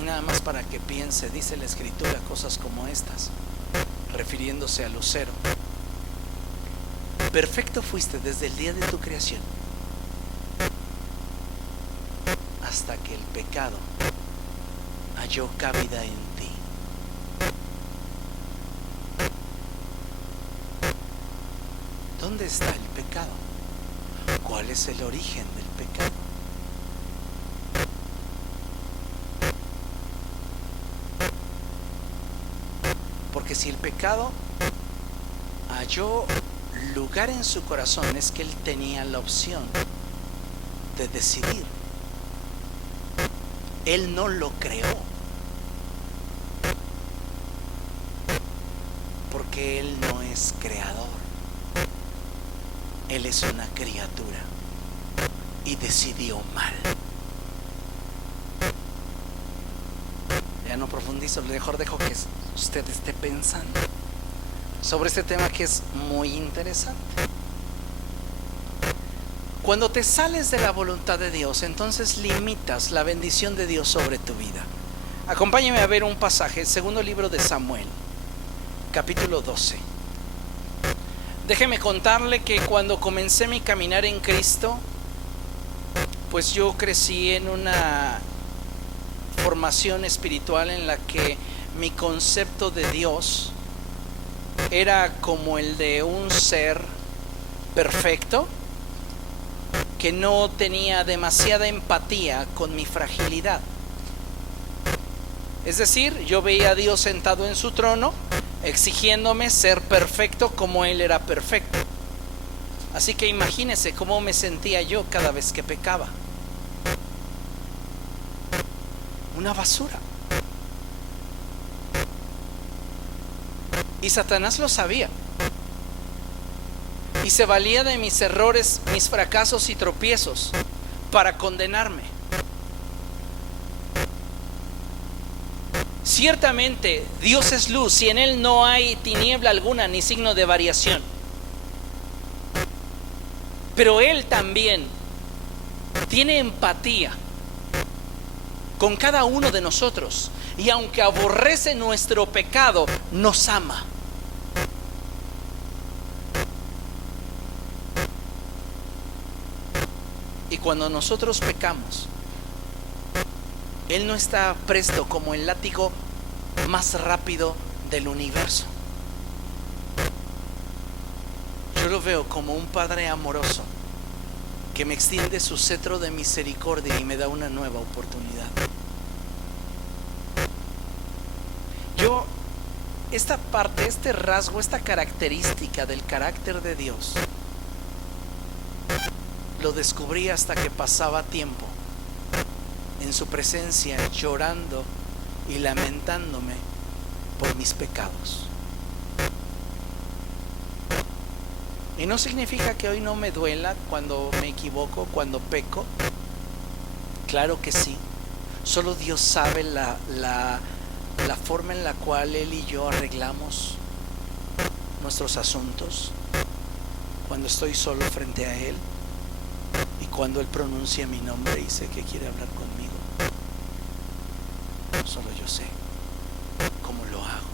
Y nada más para que piense, dice la Escritura cosas como estas, refiriéndose a Lucero: perfecto fuiste desde el día de tu creación hasta que el pecado halló cabida en ti. ¿Dónde está el pecado? ¿Cuál es el origen del pecado? Porque si el pecado halló lugar en su corazón, es que él tenía la opción de decidir. Él no lo creó, porque que Él no es creador. Él es una criatura y decidió mal. Ya no profundizo, mejor dejo que usted esté pensando sobre este tema que es muy interesante. Cuando te sales de la voluntad de Dios, entonces limitas la bendición de Dios sobre tu vida. Acompáñeme a ver un pasaje, el segundo libro de Samuel, capítulo 12. Déjeme contarle que cuando comencé mi caminar en Cristo, pues yo crecí en una formación espiritual en la que mi concepto de Dios era como el de un ser perfecto que no tenía demasiada empatía con mi fragilidad. Es decir, yo veía a Dios sentado en su trono, exigiéndome ser perfecto como Él era perfecto. Así que imagínese cómo me sentía yo cada vez que pecaba. Una basura. Y Satanás lo sabía. Y se valía de mis errores, mis fracasos y tropiezos para condenarme. Ciertamente Dios es luz y en Él no hay tiniebla alguna ni signo de variación. Pero Él también tiene empatía con cada uno de nosotros, y aunque aborrece nuestro pecado, nos ama. Y cuando nosotros pecamos, Él no está presto como el látigo más rápido del universo. Yo lo veo como un Padre amoroso que me extiende su cetro de misericordia y me da una nueva oportunidad. Esta parte, este rasgo, esta característica del carácter de Dios, lo descubrí hasta que pasaba tiempo en su presencia, llorando y lamentándome por mis pecados. Y no significa que hoy no me duela cuando me equivoco, cuando peco. Claro que sí. Solo Dios sabe la forma en la cual Él y yo arreglamos nuestros asuntos. Cuando estoy solo frente a Él y cuando Él pronuncia mi nombre y sé que quiere hablar conmigo. Solo yo sé cómo lo hago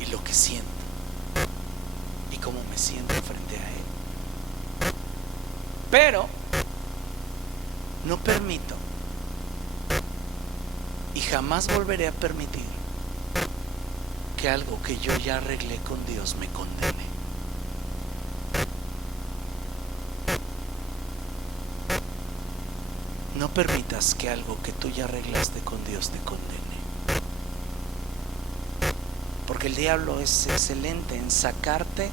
y lo que siento y cómo me siento frente a Él. Pero no permito y jamás volveré a permitir que algo que yo ya arreglé con Dios me condene. No permitas que algo que tú ya arreglaste con Dios te condene. Porque el diablo es excelente en sacarte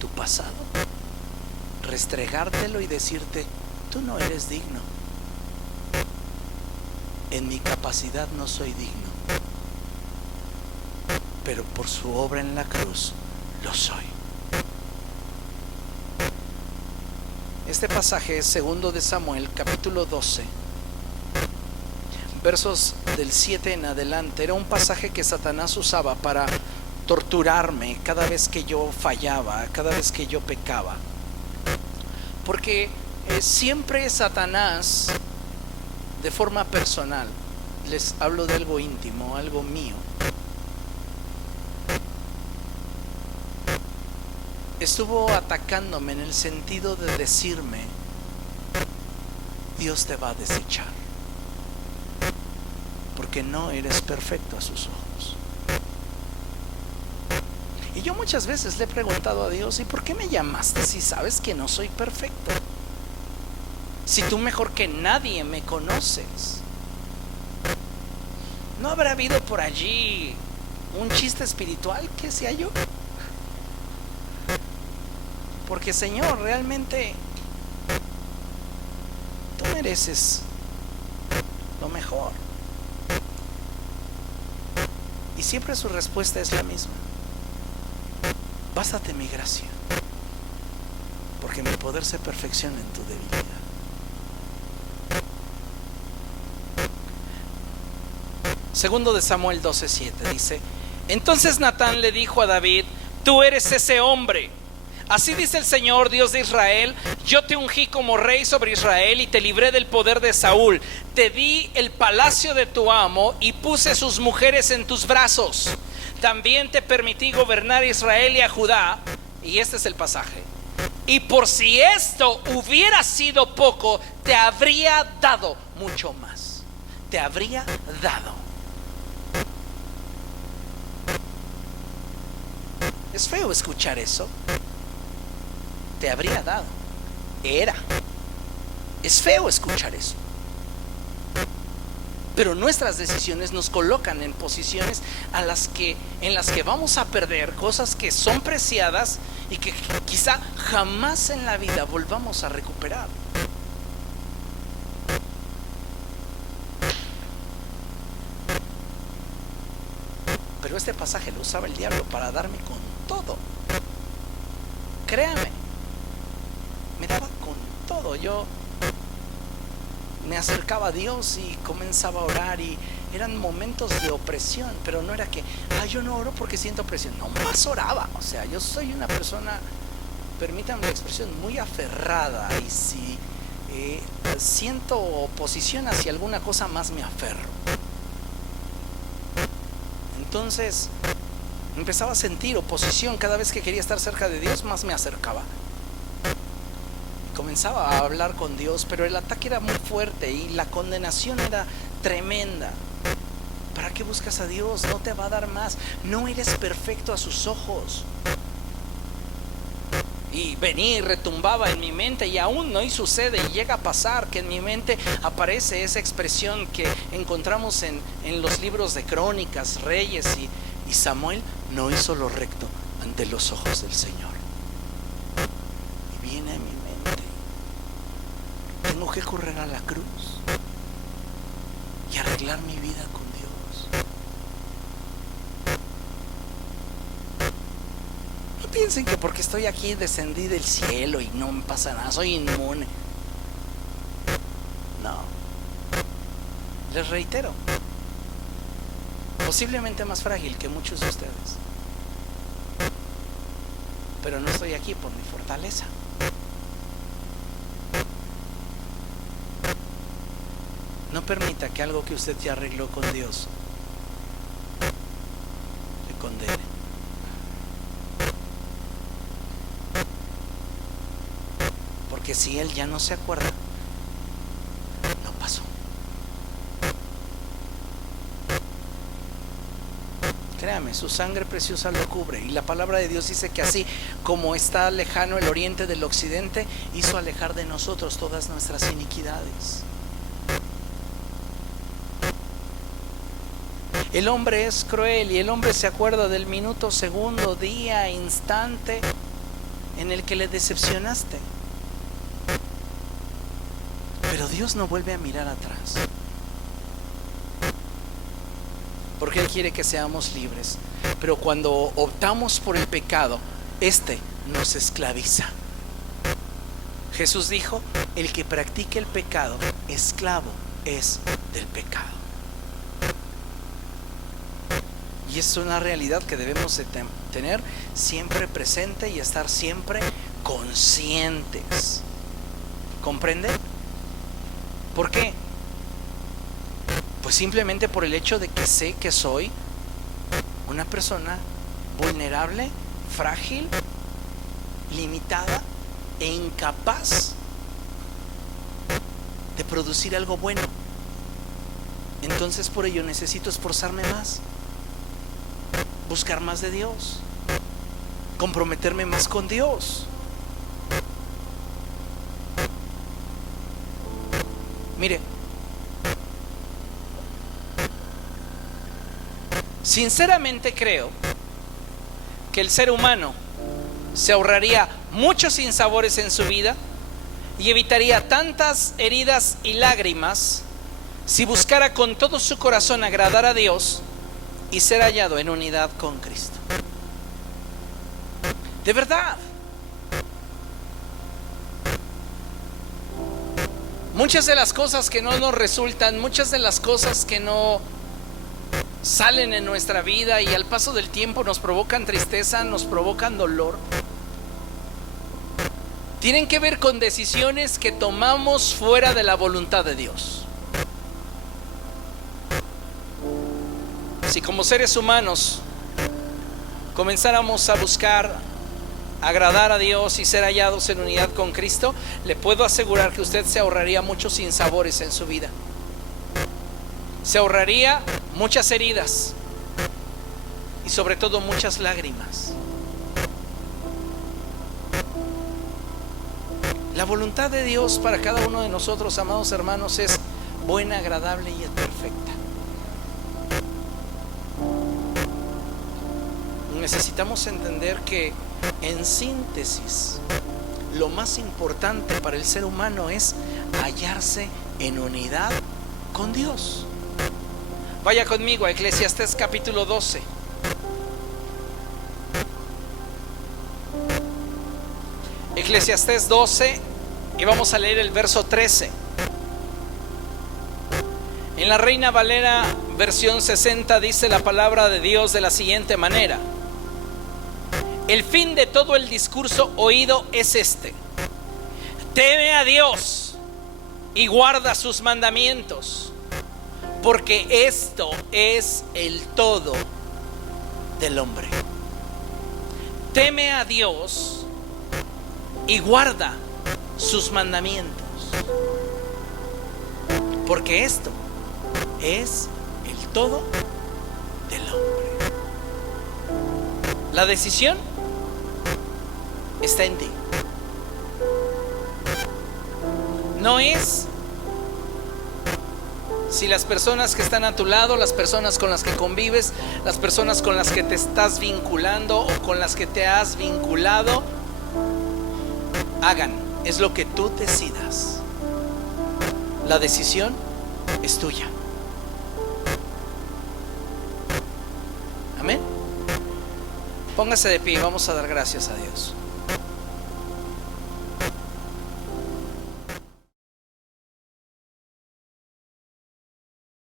tu pasado, restregártelo y decirte: tú no eres digno. En mi capacidad no soy digno, pero por su obra en la cruz lo soy. Este pasaje es segundo de Samuel, capítulo 12, versos del 7 en adelante. Era un pasaje que Satanás usaba para torturarme cada vez que yo fallaba, cada vez que yo pecaba. Porque siempre Satanás, de forma personal, les hablo de algo íntimo, algo mío, estuvo atacándome en el sentido de decirme: Dios te va a desechar porque no eres perfecto a sus ojos. Y yo muchas veces le he preguntado a Dios: ¿y por qué me llamaste si sabes que no soy perfecto? Si tú mejor que nadie me conoces. ¿No habrá habido por allí un chiste espiritual que sea yo? Porque, Señor, realmente tú mereces lo mejor. Y siempre su respuesta es la misma: bástate mi gracia, porque mi poder se perfecciona en tu debilidad. Segundo de Samuel 12:7 dice: entonces Natán le dijo a David: tú eres ese hombre. Así dice el Señor, Dios de Israel: yo te ungí como rey sobre Israel y te libré del poder de Saúl. Te di el palacio de tu amo y puse sus mujeres en tus brazos. También te permití gobernar a Israel y a Judá. Y este es el pasaje: y por si esto hubiera sido poco, te habría dado mucho más. Te habría dado. Es feo escuchar eso. Te habría dado. Es feo escuchar eso. Pero nuestras decisiones nos colocan en posiciones en las que vamos a perder cosas que son preciadas y que quizá jamás en la vida volvamos a recuperar. Pero este pasaje lo usaba el diablo para darme con todo. Créame, me daba con todo. Yo me acercaba a Dios y comenzaba a orar, y eran momentos de opresión, pero no era que yo no oro porque siento opresión. No, más oraba. O sea, yo soy una persona, permítanme la expresión, muy aferrada, y si siento oposición hacia alguna cosa, más me aferro. Entonces empezaba a sentir oposición cada vez que quería estar cerca de Dios, más me acercaba. Comenzaba a hablar con Dios, pero el ataque era muy fuerte y la condenación era tremenda. ¿Para qué buscas a Dios? No te va a dar más. No eres perfecto a sus ojos. Y venía y retumbaba en mi mente, y aún no, y sucede y llega a pasar que en mi mente aparece esa expresión que encontramos en los libros de Crónicas, Reyes y Samuel: no hizo lo recto ante los ojos del Señor. Y viene a mi mente: tengo que correr a la cruz y arreglar mi vida con Dios. No piensen que porque estoy aquí descendí del cielo y no me pasa nada, soy inmune. No. Les reitero, posiblemente más frágil que muchos de ustedes, pero no estoy aquí por mi fortaleza. No permita que algo que usted ya arregló con Dios le condene. Porque si Él ya no se acuerda, no pasó. Créame, su sangre preciosa lo cubre. Y la palabra de Dios dice que así como está lejano el oriente del occidente, hizo alejar de nosotros todas nuestras iniquidades. El hombre es cruel y el hombre se acuerda del minuto, segundo, día, instante en el que le decepcionaste. Pero Dios no vuelve a mirar atrás, porque Él quiere que seamos libres. Pero cuando optamos por el pecado, este nos esclaviza. Jesús dijo: el que practique el pecado, esclavo es del pecado. Y es una realidad que debemos de tener siempre presente y estar siempre conscientes. ¿Comprende? ¿Por qué? Pues simplemente por el hecho de que sé que soy una persona vulnerable, frágil, limitada e incapaz de producir algo bueno. Entonces por ello necesito esforzarme más, buscar más de Dios, comprometerme más con Dios. Mire, sinceramente creo que el ser humano se ahorraría muchos sinsabores en su vida y evitaría tantas heridas y lágrimas si buscara con todo su corazón agradar a Dios y ser hallado en unidad con Cristo. De verdad. Muchas de las cosas que no nos resultan, muchas de las cosas que no salen en nuestra vida y al paso del tiempo nos provocan tristeza, nos provocan dolor, tienen que ver con decisiones que tomamos fuera de la voluntad de Dios. Si como seres humanos comenzáramos a buscar agradar a Dios y ser hallados en unidad con Cristo, le puedo asegurar que usted se ahorraría muchos sinsabores en su vida. Se ahorraría muchas heridas y sobre todo muchas lágrimas. La voluntad de Dios para cada uno de nosotros, amados hermanos, es buena, agradable y perfecta. Necesitamos entender que, en síntesis, lo más importante para el ser humano es hallarse en unidad con Dios. Vaya conmigo a Eclesiastés capítulo 12. Eclesiastés 12, y vamos a leer el verso 13. En la Reina Valera versión 60 dice la palabra de Dios de la siguiente manera: el fin de todo el discurso oído es este: teme a Dios y guarda sus mandamientos, porque esto es el todo del hombre. Teme a Dios y guarda sus mandamientos, porque esto es el todo del hombre. La decisión está en ti. No es si las personas que están a tu lado, las personas con las que convives, las personas con las que te estás vinculando o con las que te has vinculado hagan. Es lo que tú decidas. La decisión es tuya. Amén. Póngase de pie y vamos a dar gracias a Dios.